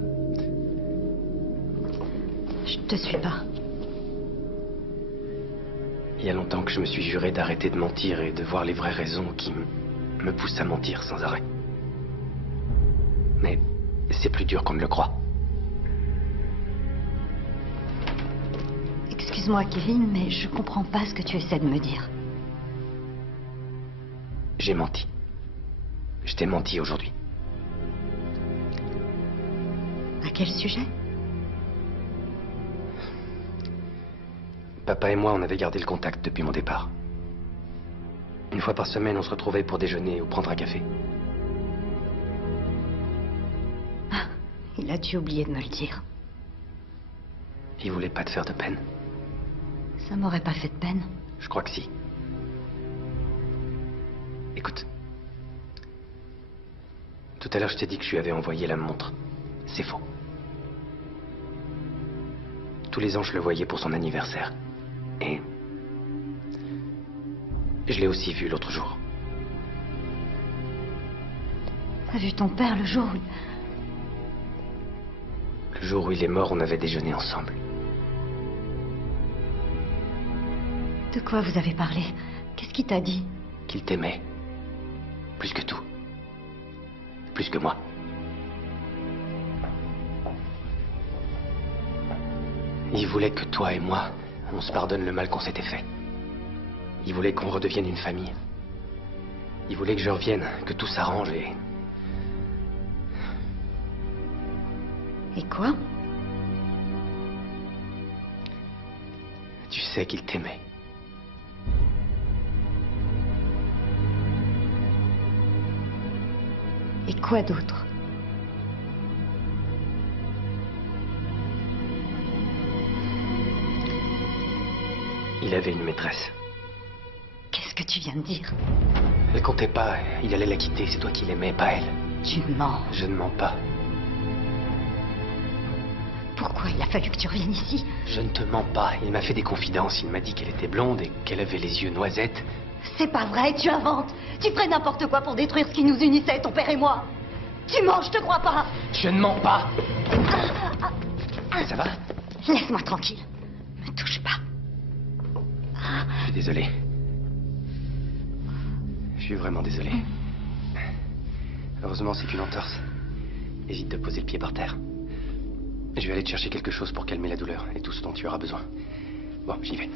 Je te suis pas. Il y a longtemps que je me suis juré d'arrêter de mentir et de voir les vraies raisons qui me poussent à mentir sans arrêt. Mais c'est plus dur qu'on ne le croit. Excuse-moi, Kevin, mais je comprends pas ce que tu essaies de me dire. J'ai menti. Je t'ai menti aujourd'hui. À quel sujet? Papa et moi, on avait gardé le contact depuis mon départ. Une fois par semaine, on se retrouvait pour déjeuner ou prendre un café. Ah, il a dû oublier de me le dire. Il voulait pas te faire de peine. Ça m'aurait pas fait de peine. Je crois que si. Écoute. Tout à l'heure, je t'ai dit que je lui avais envoyé la montre. C'est faux. Tous les ans, je le voyais pour son anniversaire. Et je l'ai aussi vu l'autre jour. T'as vu ton père le jour où... Le jour où il est mort, on avait déjeuné ensemble. De quoi vous avez parlé? Qu'est-ce qu'il t'a dit? Qu'il t'aimait. Plus que tout. Plus que moi. Il voulait que toi et moi, on se pardonne le mal qu'on s'était fait. Il voulait qu'on redevienne une famille. Il voulait que je revienne, que tout s'arrange et... Et quoi? Tu sais qu'il t'aimait. Et quoi d'autre? Il avait une maîtresse. Qu'est-ce que tu viens de dire? Elle comptait pas, il allait la quitter, c'est toi qui l'aimais, pas elle. Tu mens. Je ne mens pas. Pourquoi il a fallu que tu reviennes ici? Je ne te mens pas, il m'a fait des confidences, il m'a dit qu'elle était blonde et qu'elle avait les yeux noisettes. C'est pas vrai, tu inventes. Tu ferais n'importe quoi pour détruire ce qui nous unissait, ton père et moi. Tu mens, je te crois pas. Je ne mens pas. Ça va? Laisse-moi tranquille. Me touche pas. Je suis désolé. Je suis vraiment désolé. Heureusement, c'est qu'une entorse. Évite de poser le pied par terre. Je vais aller te chercher quelque chose pour calmer la douleur et tout ce dont tu auras besoin. Bon, j'y vais.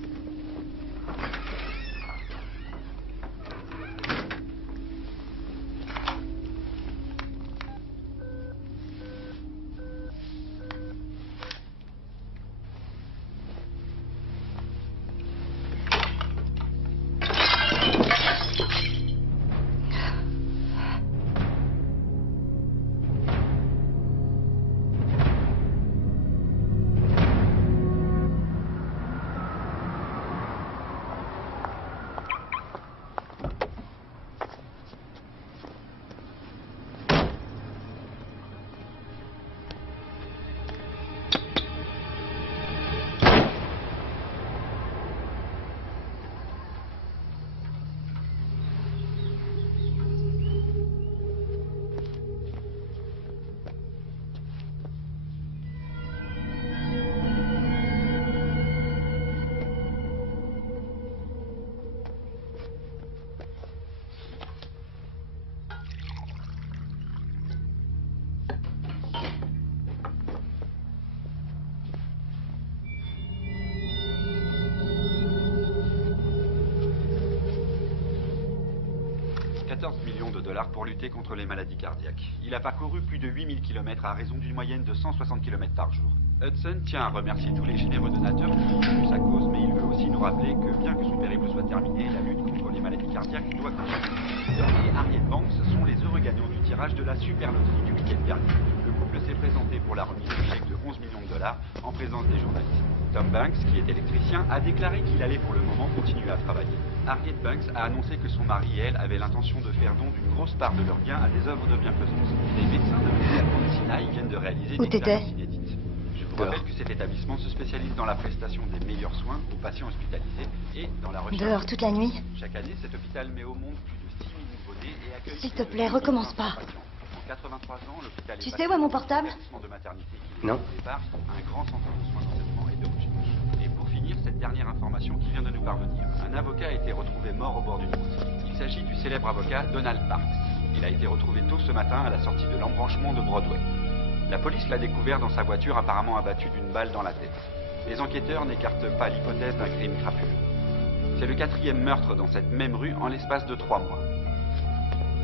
$14 pour lutter contre les maladies cardiaques. Il a parcouru plus de 8000 km à raison d'une moyenne de 160 km par jour. Hudson tient à remercier tous les généreux donateurs qui ont soutenu sa cause, mais il veut aussi nous rappeler que bien que son périple soit terminé, la lutte contre les maladies cardiaques doit continuer. Don et Harriet Banks sont les heureux gagnants du tirage de la super loterie du week-end dernier. Le couple s'est présenté pour la remise du chèque de 11 millions de dollars en présence des journalistes. Tom Banks, qui est électricien, a déclaré qu'il allait pour le moment continuer à travailler. Harriet Banks a annoncé que son mari et elle avaient l'intention de faire don d'une grosse part de leurs gains à des œuvres de bienfaisance. Les médecins de l'hôpital Mount Sinai viennent de réaliser une expérience inédite. Je vous rappelle que cet établissement se spécialise dans la prestation des meilleurs soins aux patients hospitalisés et dans la recherche... Dehors toute la nuit? Chaque année, cet hôpital met au monde plus de 6 000 nouveau-nés et accueille... S'il te plaît, recommence pas. En 83 ans, l'hôpital Tu sais où est mon portable? de maternité Non. Au départ, un grand centre de soins d'enseignement et de recherche. Et pour finir, cette dernière information qui vient de nous parvenir. Un avocat a été retrouvé mort au bord d'une route. Il s'agit du célèbre avocat Donald Parks. Il a été retrouvé tôt ce matin à la sortie de l'embranchement de Broadway. La police l'a découvert dans sa voiture apparemment abattu d'une balle dans la tête. Les enquêteurs n'écartent pas l'hypothèse d'un crime crapuleux. C'est le 4e meurtre dans cette même rue en l'espace de 3 mois.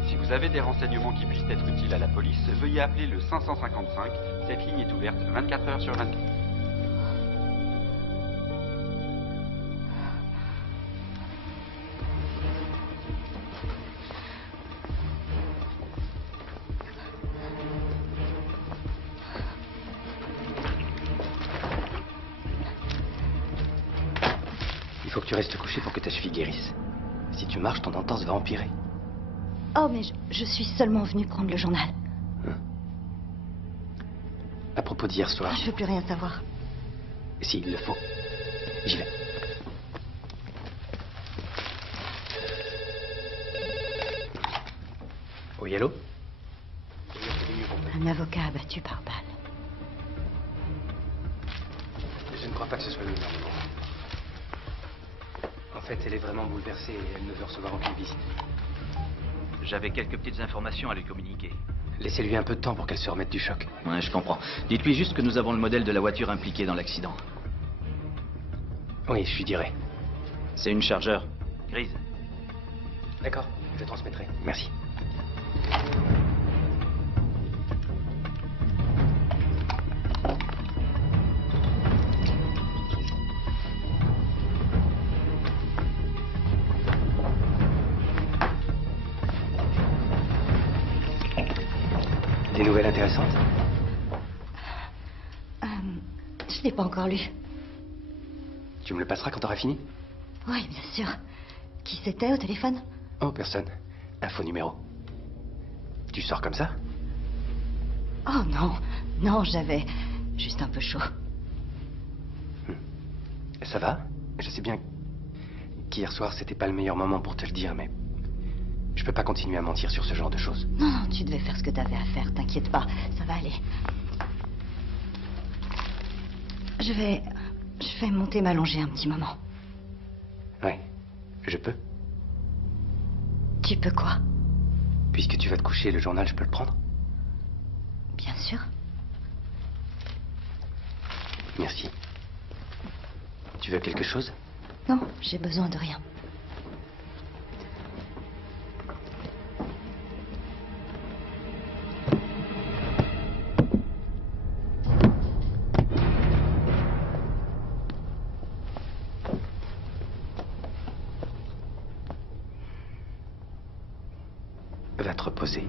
Si vous avez des renseignements qui puissent être utiles à la police, veuillez appeler le 555. Cette ligne est ouverte 24 heures sur 24. Il faut que tu restes couché pour que ta cheville guérisse. Si tu marches, ton entorse va empirer. Oh, mais je suis seulement venue prendre le journal. À propos d'hier soir... Je veux plus rien savoir. Si, il le faut. J'y vais. Oui, allô? Un avocat abattu par balle. Je ne crois pas que ce soit le gouvernement. En fait, elle est vraiment bouleversée et elle ne veut recevoir aucune visite. J'avais quelques petites informations à lui communiquer. Laissez-lui un peu de temps pour qu'elle se remette du choc. Ouais, je comprends. Dites-lui juste que nous avons le modèle de la voiture impliquée dans l'accident. Oui, je lui dirai. C'est une Charger grise. D'accord, je transmettrai. Merci. Des nouvelles intéressantes? Je l'ai pas encore lu. Tu me le passeras quand t'auras fini? Oui, bien sûr. Qui c'était au téléphone? Oh, personne. Un faux numéro. Tu sors comme ça? Oh non, non, j'avais juste un peu chaud. Ça va? Je sais bien qu'hier soir, c'était pas le meilleur moment pour te le dire, mais... je peux pas continuer à mentir sur ce genre de choses. Non, non, tu devais faire ce que t'avais à faire, t'inquiète pas, ça va aller. Je vais monter m'allonger un petit moment. Ouais, je peux. Tu peux quoi? Puisque tu vas te coucher, le journal, je peux le prendre? Bien sûr. Merci. Tu veux quelque chose? Non, j'ai besoin de rien. Va te reposer.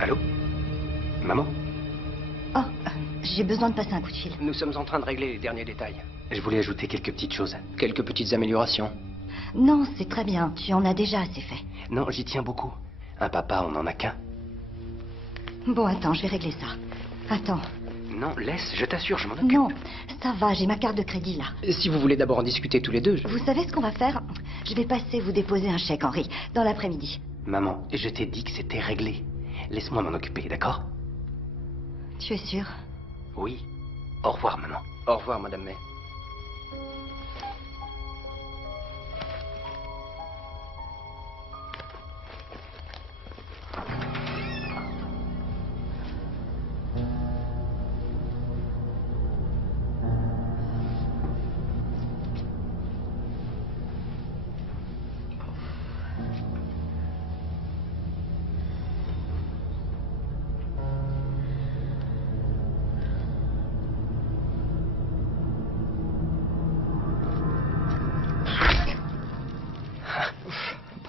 Allô? Maman? Oh, j'ai besoin de passer un coup de fil. Nous sommes en train de régler les derniers détails. Je voulais ajouter quelques petites choses. Quelques petites améliorations. Non, c'est très bien, tu en as déjà assez fait. Non, j'y tiens beaucoup. Un papa, on n'en a qu'un. Bon, attends, je vais régler ça. Attends. Non, laisse, je t'assure, je m'en occupe. Non, ça va, j'ai ma carte de crédit là. Si vous voulez d'abord en discuter tous les deux, Vous savez ce qu'on va faire? Je vais passer vous déposer un chèque, Henri, dans l'après-midi. Maman, je t'ai dit que c'était réglé. Laisse-moi m'en occuper, d'accord? Tu es sûr? Oui. Au revoir, maman. Au revoir, Madame May.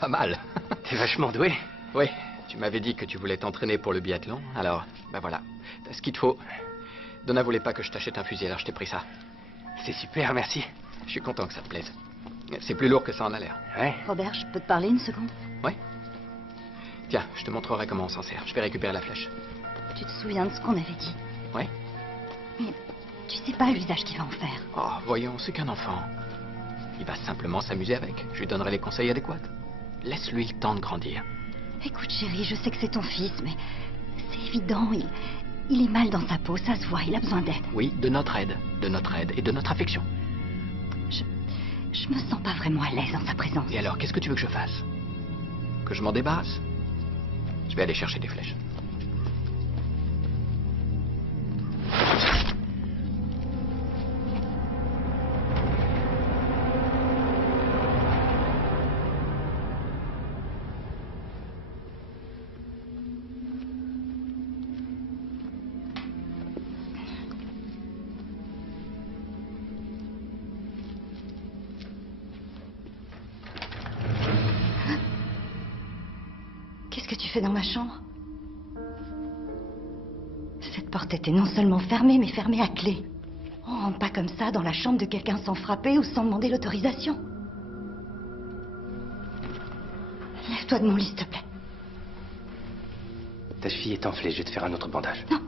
mal. T'es vachement doué. Oui, tu m'avais dit que tu voulais t'entraîner pour le biathlon, alors, ben voilà, t'as ce qu'il te faut. Donna voulait pas que je t'achète un fusil, alors je t'ai pris ça. C'est super, merci. Je suis content que ça te plaise. C'est plus lourd que ça en a l'air. Ouais. Robert, je peux te parler une seconde? Ouais. Tiens, je te montrerai comment on s'en sert. Je vais récupérer la flèche. Tu te souviens de ce qu'on avait dit? Ouais. Mais tu sais pas l'usage qu'il va en faire. Oh, voyons, c'est qu'un enfant. Il va simplement s'amuser avec. Je lui donnerai les conseils adéquats. Laisse-lui le temps de grandir. Écoute, chérie, je sais que c'est ton fils, mais c'est évident, il est mal dans sa peau, ça se voit, il a besoin d'aide. Oui, de notre aide et de notre affection. Je me sens pas vraiment à l'aise en sa présence. Et alors, qu'est-ce que tu veux que je fasse? Que je m'en débarrasse? Je vais aller chercher des flèches. Qu'est-ce que tu fais dans ma chambre? Cette porte était non seulement fermée, mais fermée à clé. On rentre pas comme ça dans la chambre de quelqu'un sans frapper ou sans demander l'autorisation. Lève-toi de mon lit, s'il te plaît. Ta cheville est enflée, je vais te faire un autre bandage. Non.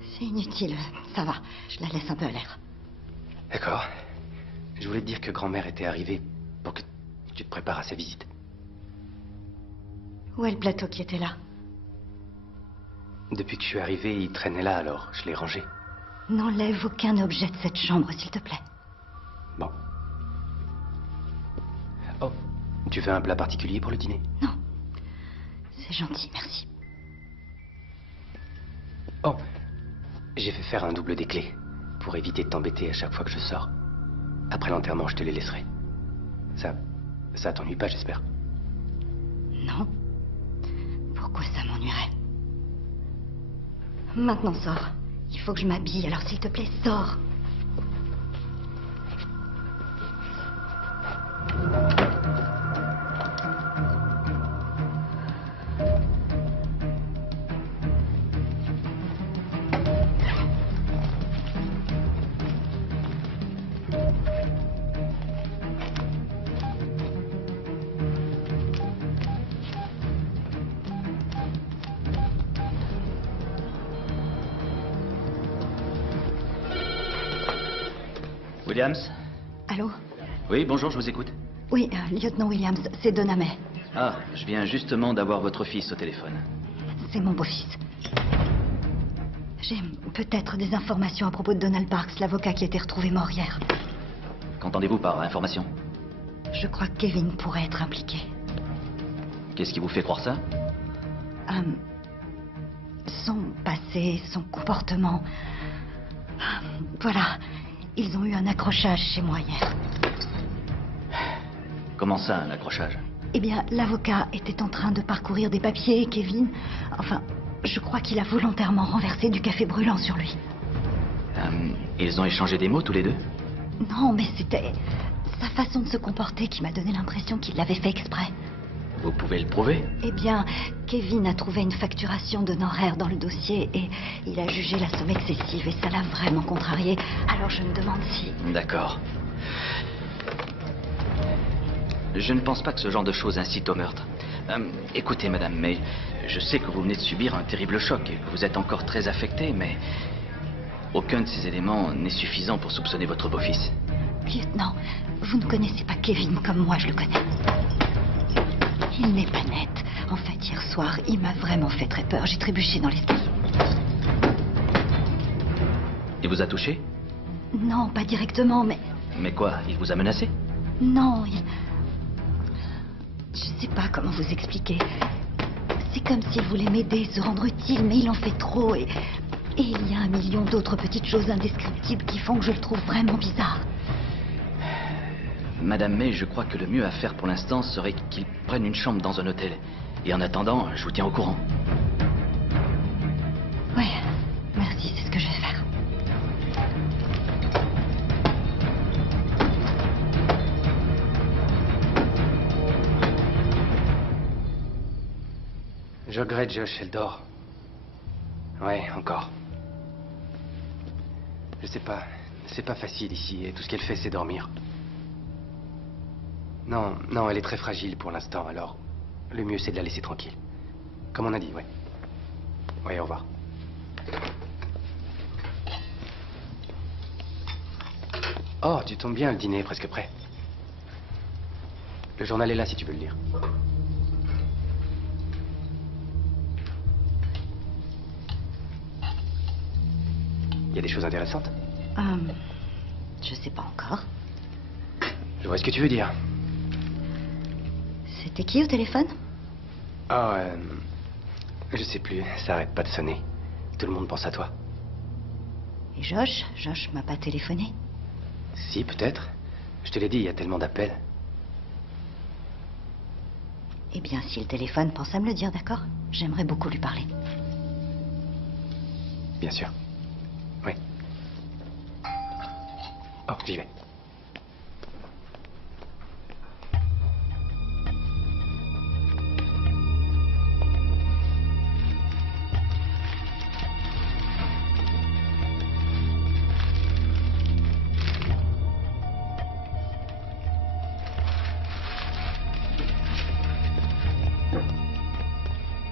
C'est inutile, ça va. Je la laisse un peu à l'air. D'accord. Je voulais te dire que grand-mère était arrivée pour que tu te prépares à sa visite. Où est le plateau qui était là? Depuis que je suis arrivé, il traînait là, alors je l'ai rangé. N'enlève aucun objet de cette chambre, s'il te plaît. Bon. Oh, tu veux un plat particulier pour le dîner? Non. C'est gentil, merci. Oh, j'ai fait faire un double des clés pour éviter de t'embêter à chaque fois que je sors. Après l'enterrement, je te les laisserai. Ça t'ennuie pas, j'espère? Non. Pourquoi ça m'ennuierait? Maintenant, sors. Il faut que je m'habille, alors s'il te plaît, sors. Williams? Allô? Oui, bonjour, je vous écoute. Oui, lieutenant Williams, c'est Donna May. Ah, je viens justement d'avoir votre fils au téléphone. C'est mon beau-fils. J'ai peut-être des informations à propos de Donald Parks, l'avocat qui a été retrouvé mort hier. Qu'entendez-vous par information? Je crois que Kevin pourrait être impliqué. Qu'est-ce qui vous fait croire ça? Son passé, son comportement. Voilà. Ils ont eu un accrochage chez moi hier. Comment ça, un accrochage? Eh bien, l'avocat était en train de parcourir des papiers et Kevin... Enfin, je crois qu'il a volontairement renversé du café brûlant sur lui. Ils ont échangé des mots tous les deux? Non, mais c'était sa façon de se comporter qui m'a donné l'impression qu'il l'avait fait exprès. Vous pouvez le prouver? Eh bien, Kevin a trouvé une facturation d'honoraires dans le dossier et il a jugé la somme excessive et ça l'a vraiment contrarié. Alors je me demande si... D'accord. Je ne pense pas que ce genre de choses incite au meurtre. Écoutez, madame May, je sais que vous venez de subir un terrible choc et que vous êtes encore très affectée, mais aucun de ces éléments n'est suffisant pour soupçonner votre beau-fils. Lieutenant, vous ne connaissez pas Kevin comme moi je le connais. Il n'est pas net. En fait, hier soir, il m'a vraiment fait très peur. J'ai trébuché dans l'escalier. Il vous a touché? Non, pas directement, mais... Mais quoi? Il vous a menacé? Non, il... Je sais pas comment vous expliquer. C'est comme s'il voulait m'aider, se rendre utile, mais il en fait trop et il y a un million d'autres petites choses indescriptibles qui font que je le trouve vraiment bizarre. Madame May, je crois que le mieux à faire pour l'instant serait qu'il prenne une chambre dans un hôtel. Et en attendant, je vous tiens au courant. Oui, merci, c'est ce que je vais faire. Je regrette, Josh, elle dort. Ouais, encore. Je sais pas. C'est pas facile ici, et tout ce qu'elle fait, c'est dormir. Non, non, elle est très fragile pour l'instant, alors le mieux, c'est de la laisser tranquille. Comme on a dit, ouais. Ouais, au revoir. Oh, tu tombes bien, le dîner est presque prêt. Le journal est là si tu veux le lire. Il y a des choses intéressantes? Je sais pas encore. Je vois ce que tu veux dire. C'était qui au téléphone? Oh, je sais plus, ça arrête pas de sonner. Tout le monde pense à toi. Et Josh? Josh m'a pas téléphoné. Si, peut-être. Je te l'ai dit, il y a tellement d'appels. Eh bien, s'il téléphone, pense à me le dire, d'accord? J'aimerais beaucoup lui parler. Bien sûr. Oui. Oh, j'y vais.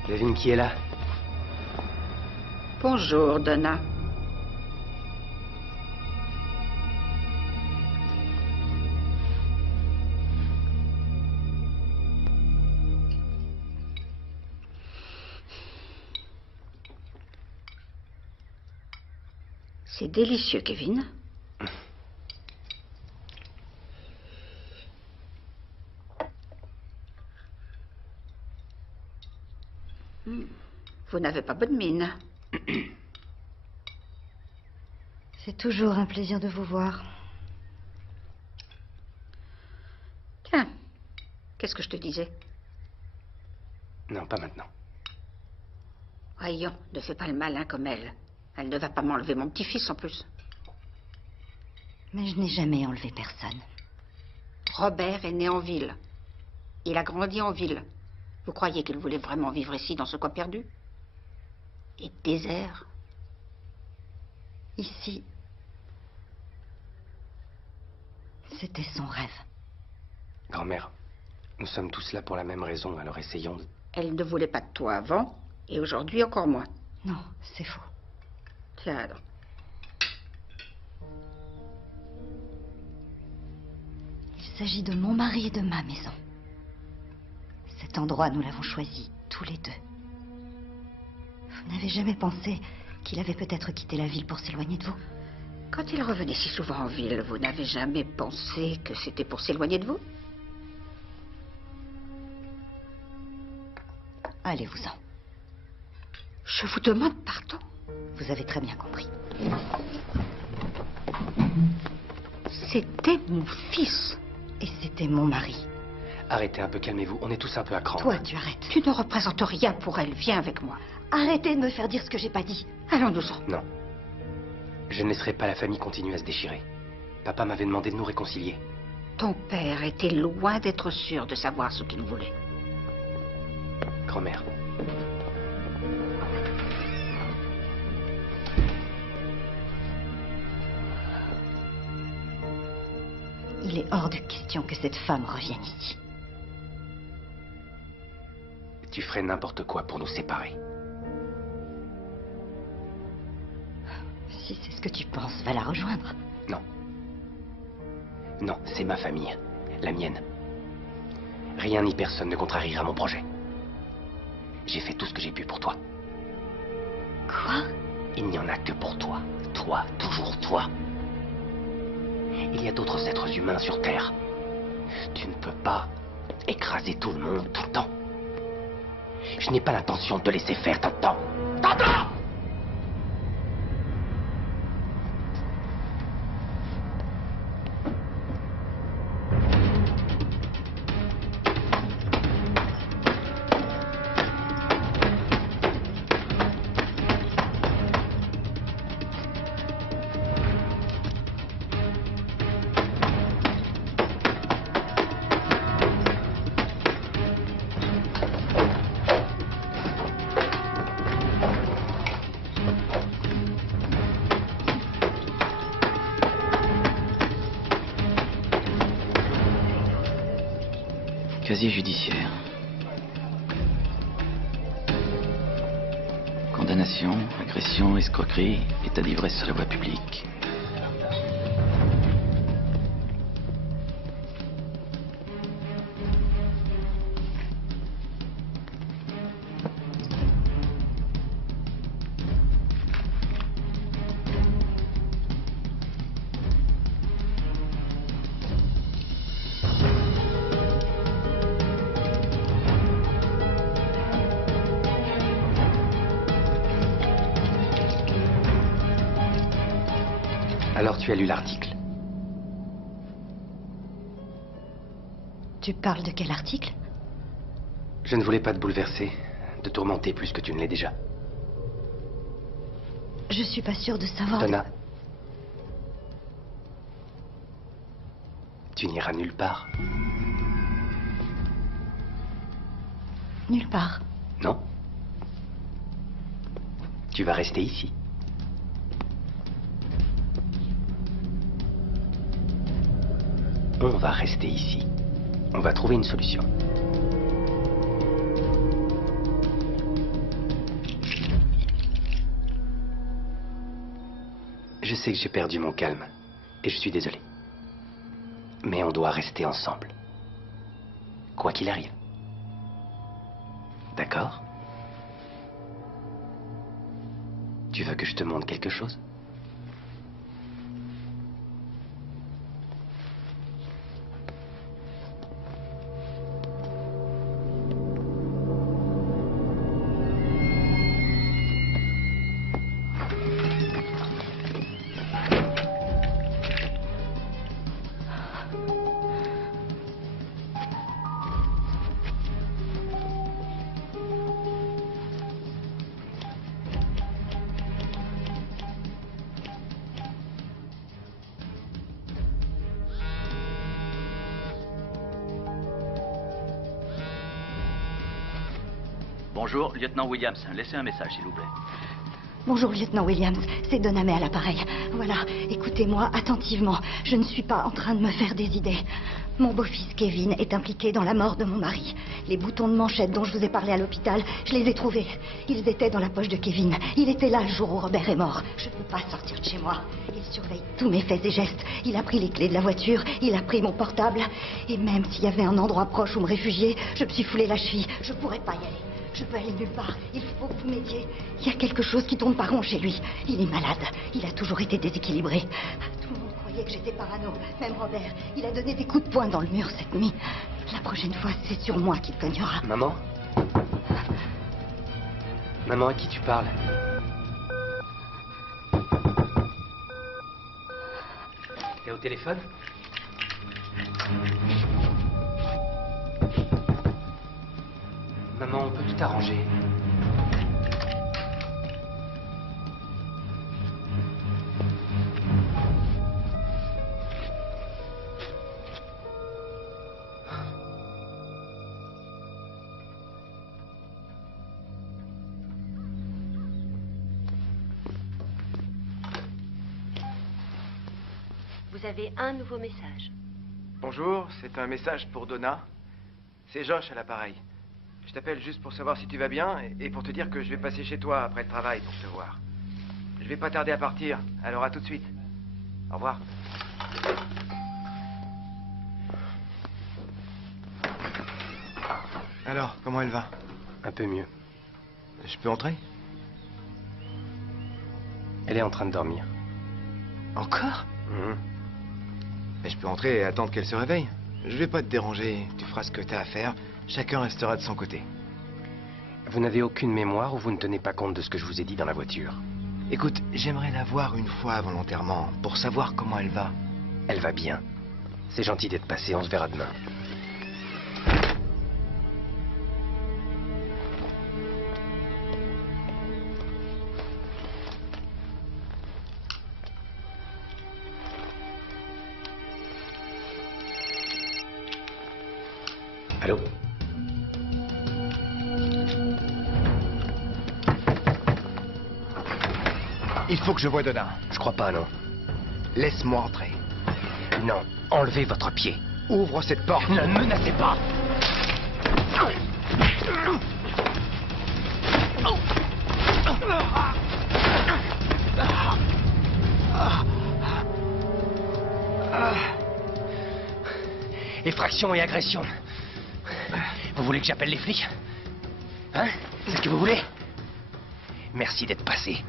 Devine qui est là? Bonjour, Donna. C'est délicieux, Kevin. Vous n'avez pas bonne mine. C'est toujours un plaisir de vous voir. Tiens, qu'est-ce que je te disais? Non, pas maintenant. Voyons, ne fais pas le malin comme elle. Elle ne va pas m'enlever mon petit-fils en plus. Mais je n'ai jamais enlevé personne. Robert est né en ville. Il a grandi en ville. Vous croyez qu'il voulait vraiment vivre ici, dans ce coin perdu? Et désert? Ici, c'était son rêve. Grand-mère, nous sommes tous là pour la même raison, alors essayons de... Elle ne voulait pas de toi avant, et aujourd'hui encore moins. Non, c'est faux. Tiens donc. Il s'agit de mon mari et de ma maison. Cet endroit, nous l'avons choisi, tous les deux. Vous n'avez jamais pensé qu'il avait peut-être quitté la ville pour s'éloigner de vous? Quand il revenait si souvent en ville, vous n'avez jamais pensé que c'était pour s'éloigner de vous? Allez-vous-en. Je vous demande pardon. Vous avez très bien compris. C'était mon fils. Et c'était mon mari. Arrêtez un peu, calmez-vous, on est tous un peu à cran. Toi, tu arrêtes. Tu ne représentes rien pour elle, viens avec moi. Arrêtez de me faire dire ce que j'ai pas dit. Allons-nous-en. Non. Je ne laisserai pas la famille continuer à se déchirer. Papa m'avait demandé de nous réconcilier. Ton père était loin d'être sûr de savoir ce qu'il voulait. Grand-mère. Il est hors de question que cette femme revienne ici. Tu ferais n'importe quoi pour nous séparer. Si c'est ce que tu penses, va la rejoindre. Non. Non, c'est ma famille. La mienne. Rien ni personne ne contrariera mon projet. J'ai fait tout ce que j'ai pu pour toi. Quoi? Il n'y en a que pour toi. Toi, toujours toi. Il y a d'autres êtres humains sur Terre. Tu ne peux pas écraser tout le monde tout le temps. Je n'ai pas l'intention de te laisser faire, t'entends? T'entends? casier judiciaire. Condamnation, agression, escroquerie, état d'ivresse sur la voie publique. Alors tu as lu l'article? Tu parles de quel article? Je ne voulais pas te bouleverser, de tourmenter plus que tu ne l'es déjà. Je suis pas sûre de savoir... Donna. Tu n'iras nulle part. Nulle part. Non. Tu vas rester ici. On va rester ici. On va trouver une solution. Je sais que j'ai perdu mon calme. Et je suis désolé. Mais on doit rester ensemble. Quoi qu'il arrive. D'accord? Tu veux que je te montre quelque chose? Bonjour, lieutenant Williams. Laissez un message, s'il vous plaît. Bonjour, lieutenant Williams. C'est Donna May à l'appareil. Voilà, écoutez-moi attentivement. Je ne suis pas en train de me faire des idées. Mon beau-fils Kevin est impliqué dans la mort de mon mari. Les boutons de manchette dont je vous ai parlé à l'hôpital, je les ai trouvés. Ils étaient dans la poche de Kevin. Il était là le jour où Robert est mort. Je ne peux pas sortir de chez moi. Il surveille tous mes faits et gestes. Il a pris les clés de la voiture, il a pris mon portable. Et même s'il y avait un endroit proche où me réfugier, je me suis foulé la cheville. Je pourrais pas y aller. Je peux aller nulle part. Il faut que vous m'aidiez. Il y a quelque chose qui tourne pas rond chez lui. Il est malade. Il a toujours été déséquilibré. Tout le monde croyait que j'étais parano. Même Robert. Il a donné des coups de poing dans le mur cette nuit. La prochaine fois, c'est sur moi qu'il cognera. Maman? Maman, à qui tu parles? T'es au téléphone? Maman, on peut tout arranger. Vous avez un nouveau message. Bonjour, c'est un message pour Donna. C'est Josh à l'appareil. Je t'appelle juste pour savoir si tu vas bien et pour te dire que je vais passer chez toi après le travail pour te voir. Je vais pas tarder à partir, alors à tout de suite. Au revoir. Alors, comment elle va? Un peu mieux. Je peux entrer? Elle est en train de dormir. Encore? Mais je peux entrer et attendre qu'elle se réveille. Je vais pas te déranger, tu feras ce que t'as à faire. Chacun restera de son côté. Vous n'avez aucune mémoire ou vous ne tenez pas compte de ce que je vous ai dit dans la voiture? Écoute, j'aimerais la voir une fois volontairement, pour savoir comment elle va. Elle va bien. C'est gentil d'être passé, on se verra demain. Allô? Il faut que je voie Donna. Je crois pas, non. Laisse-moi entrer. Non, enlevez votre pied. Ouvre cette porte. Ne me menacez pas! extorsion et agression. Vous voulez que j'appelle les flics? Hein? C'est ce que vous voulez? Merci d'être passé.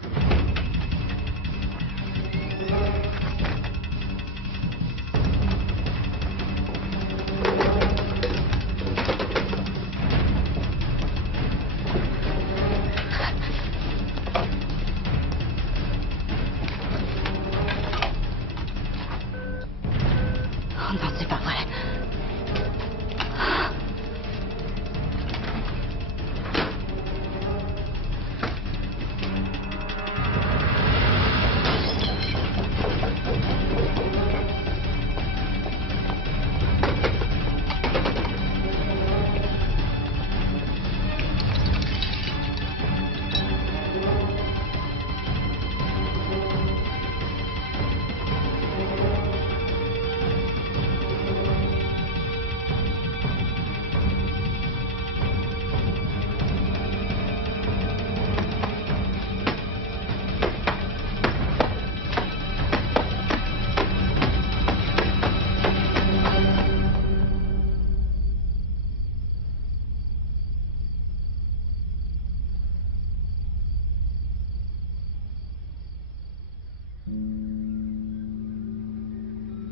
Oh non, c'est pas vrai.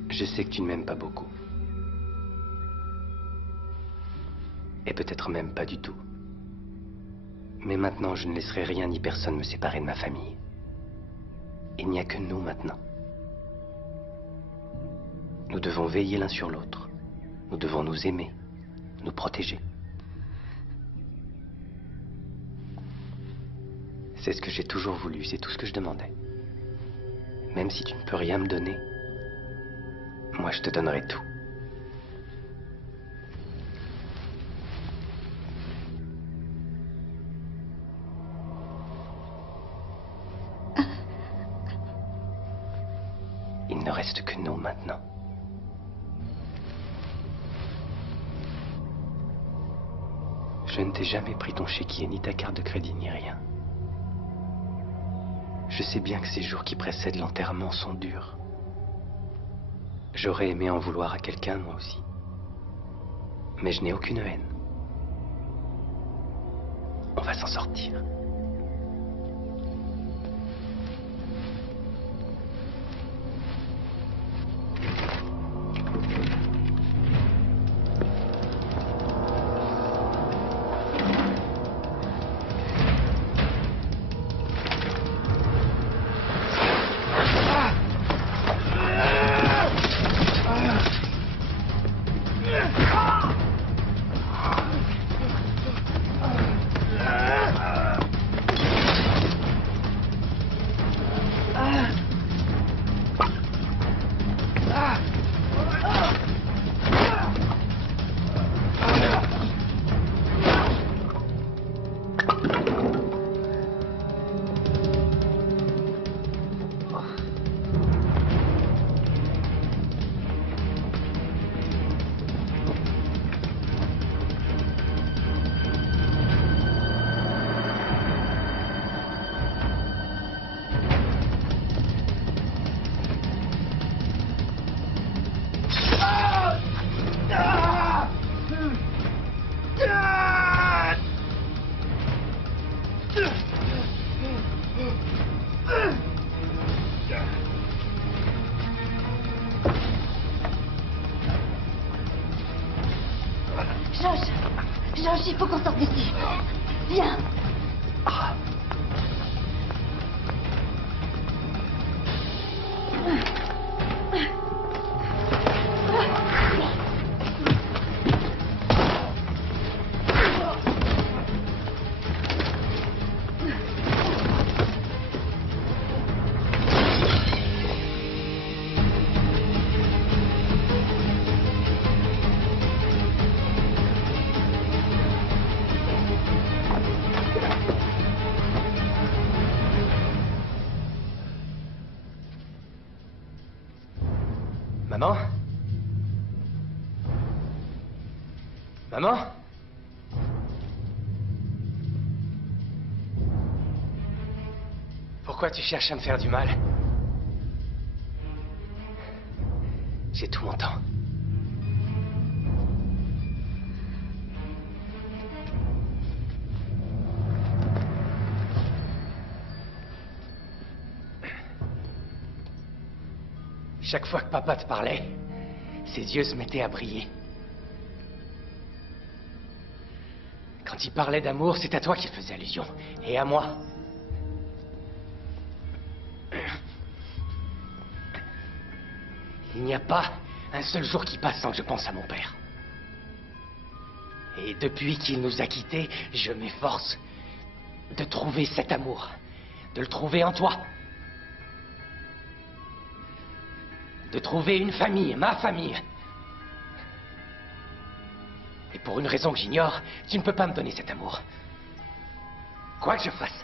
Je sais que tu ne m'aimes pas beaucoup. Et peut-être même pas du tout. Mais maintenant, je ne laisserai rien ni personne me séparer de ma famille. Il n'y a que nous maintenant. Nous devons veiller l'un sur l'autre. Nous devons nous aimer, nous protéger. C'est ce que j'ai toujours voulu, c'est tout ce que je demandais. Même si tu ne peux rien me donner, moi je te donnerai tout. Il ne reste que nous maintenant. Je ne t'ai jamais pris ton chéquier, ni ta carte de crédit, ni rien. Je sais bien que ces jours qui précèdent l'enterrement sont durs. J'aurais aimé en vouloir à quelqu'un, moi aussi. Mais je n'ai aucune haine. On va s'en sortir. Josh, il faut qu'on sorte d'ici. Viens. Maman? Maman? Pourquoi tu cherches à me faire du mal? J'ai tout mon temps. Chaque fois que papa te parlait, ses yeux se mettaient à briller. Quand il parlait d'amour, c'est à toi qu'il faisait allusion, et à moi. Il n'y a pas un seul jour qui passe sans que je pense à mon père. Et depuis qu'il nous a quittés, je m'efforce de trouver cet amour, de le trouver en toi. De trouver une famille, ma famille. Et pour une raison que j'ignore, tu ne peux pas me donner cet amour. Quoi que je fasse.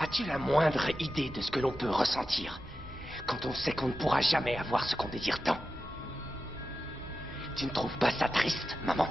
As-tu la moindre idée de ce que l'on peut ressentir quand on sait qu'on ne pourra jamais avoir ce qu'on désire tant? Tu ne trouves pas ça triste, maman?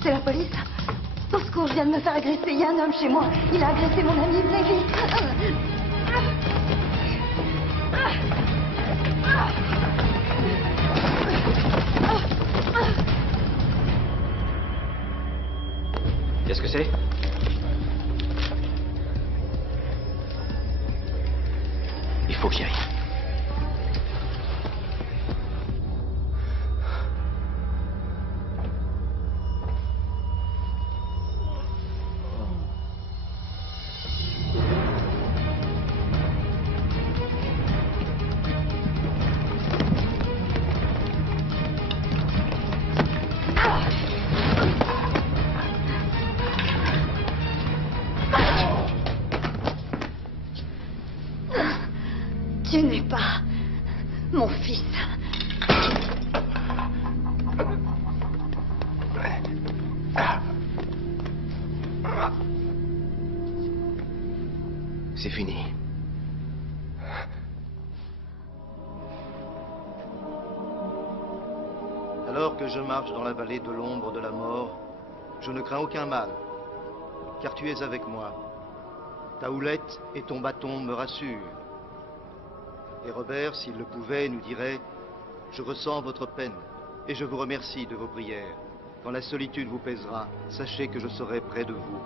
C'est la police. Au secours, je viens de me faire agresser. Il y a un homme chez moi. Il a agressé mon ami. Venez vite. Qu'est-ce que c'est? Il faut que j'y aille. Tu n'es pas mon fils. C'est fini. Alors que je marche dans la vallée de l'ombre de la mort, je ne crains aucun mal, car tu es avec moi. Ta houlette et ton bâton me rassurent. Et Robert, s'il le pouvait, nous dirait « Je ressens votre peine et je vous remercie de vos prières. Quand la solitude vous pèsera, sachez que je serai près de vous.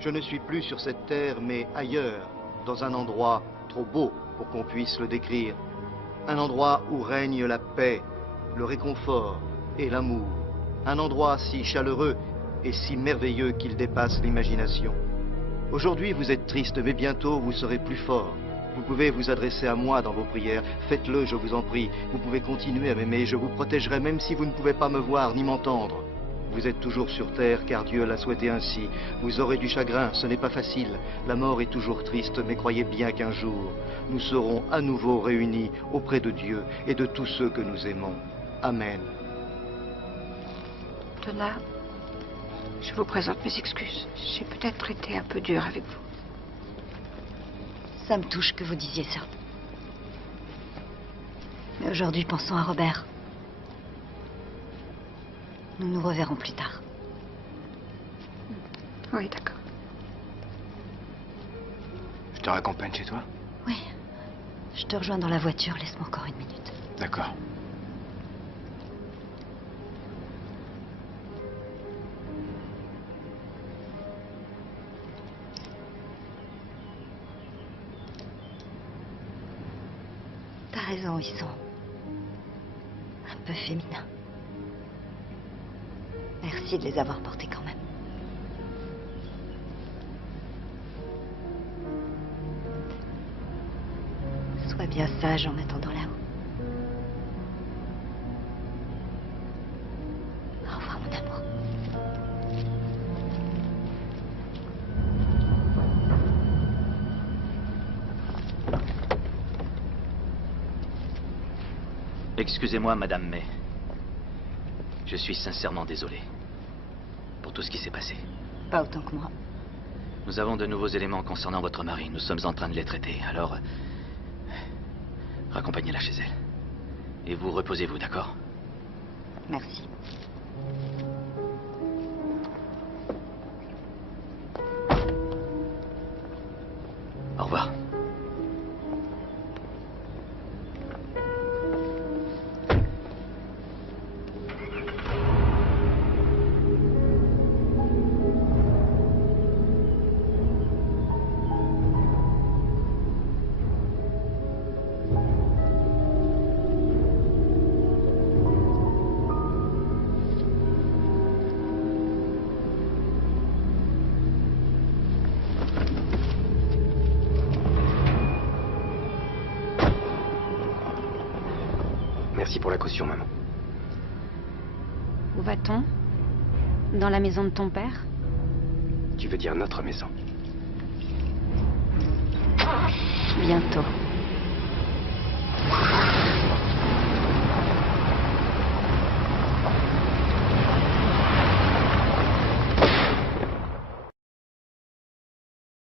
Je ne suis plus sur cette terre, mais ailleurs, dans un endroit trop beau pour qu'on puisse le décrire. Un endroit où règne la paix, le réconfort et l'amour. Un endroit si chaleureux et si merveilleux qu'il dépasse l'imagination. Aujourd'hui, vous êtes triste, mais bientôt, vous serez plus fort. Vous pouvez vous adresser à moi dans vos prières. Faites-le, je vous en prie. Vous pouvez continuer à m'aimer. Je vous protégerai même si vous ne pouvez pas me voir ni m'entendre. Vous êtes toujours sur terre, car Dieu l'a souhaité ainsi. Vous aurez du chagrin, ce n'est pas facile. La mort est toujours triste, mais croyez bien qu'un jour, nous serons à nouveau réunis auprès de Dieu et de tous ceux que nous aimons. Amen. Donna, je vous présente mes excuses. J'ai peut-être été un peu dure avec vous. Ça me touche que vous disiez ça. Mais aujourd'hui, pensons à Robert. Nous nous reverrons plus tard. Oui, d'accord. Je te raccompagne chez toi? Oui. Je te rejoins dans la voiture. Laisse-moi encore une minute. D'accord. T'as raison, ils sont un peu féminins. Merci de les avoir portés quand même. Sois bien sage en attendant là-haut. Au revoir, mon amour. Excusez-moi, Madame May. Je suis sincèrement désolé pour tout ce qui s'est passé. Pas autant que moi. Nous avons de nouveaux éléments concernant votre mari. Nous sommes en train de les traiter. Alors, raccompagnez-la chez elle. Et vous reposez-vous, d'accord? Merci. Au revoir. Merci pour la caution, maman. Où va-t-on? Dans la maison de ton père? Tu veux dire notre maison? Bientôt.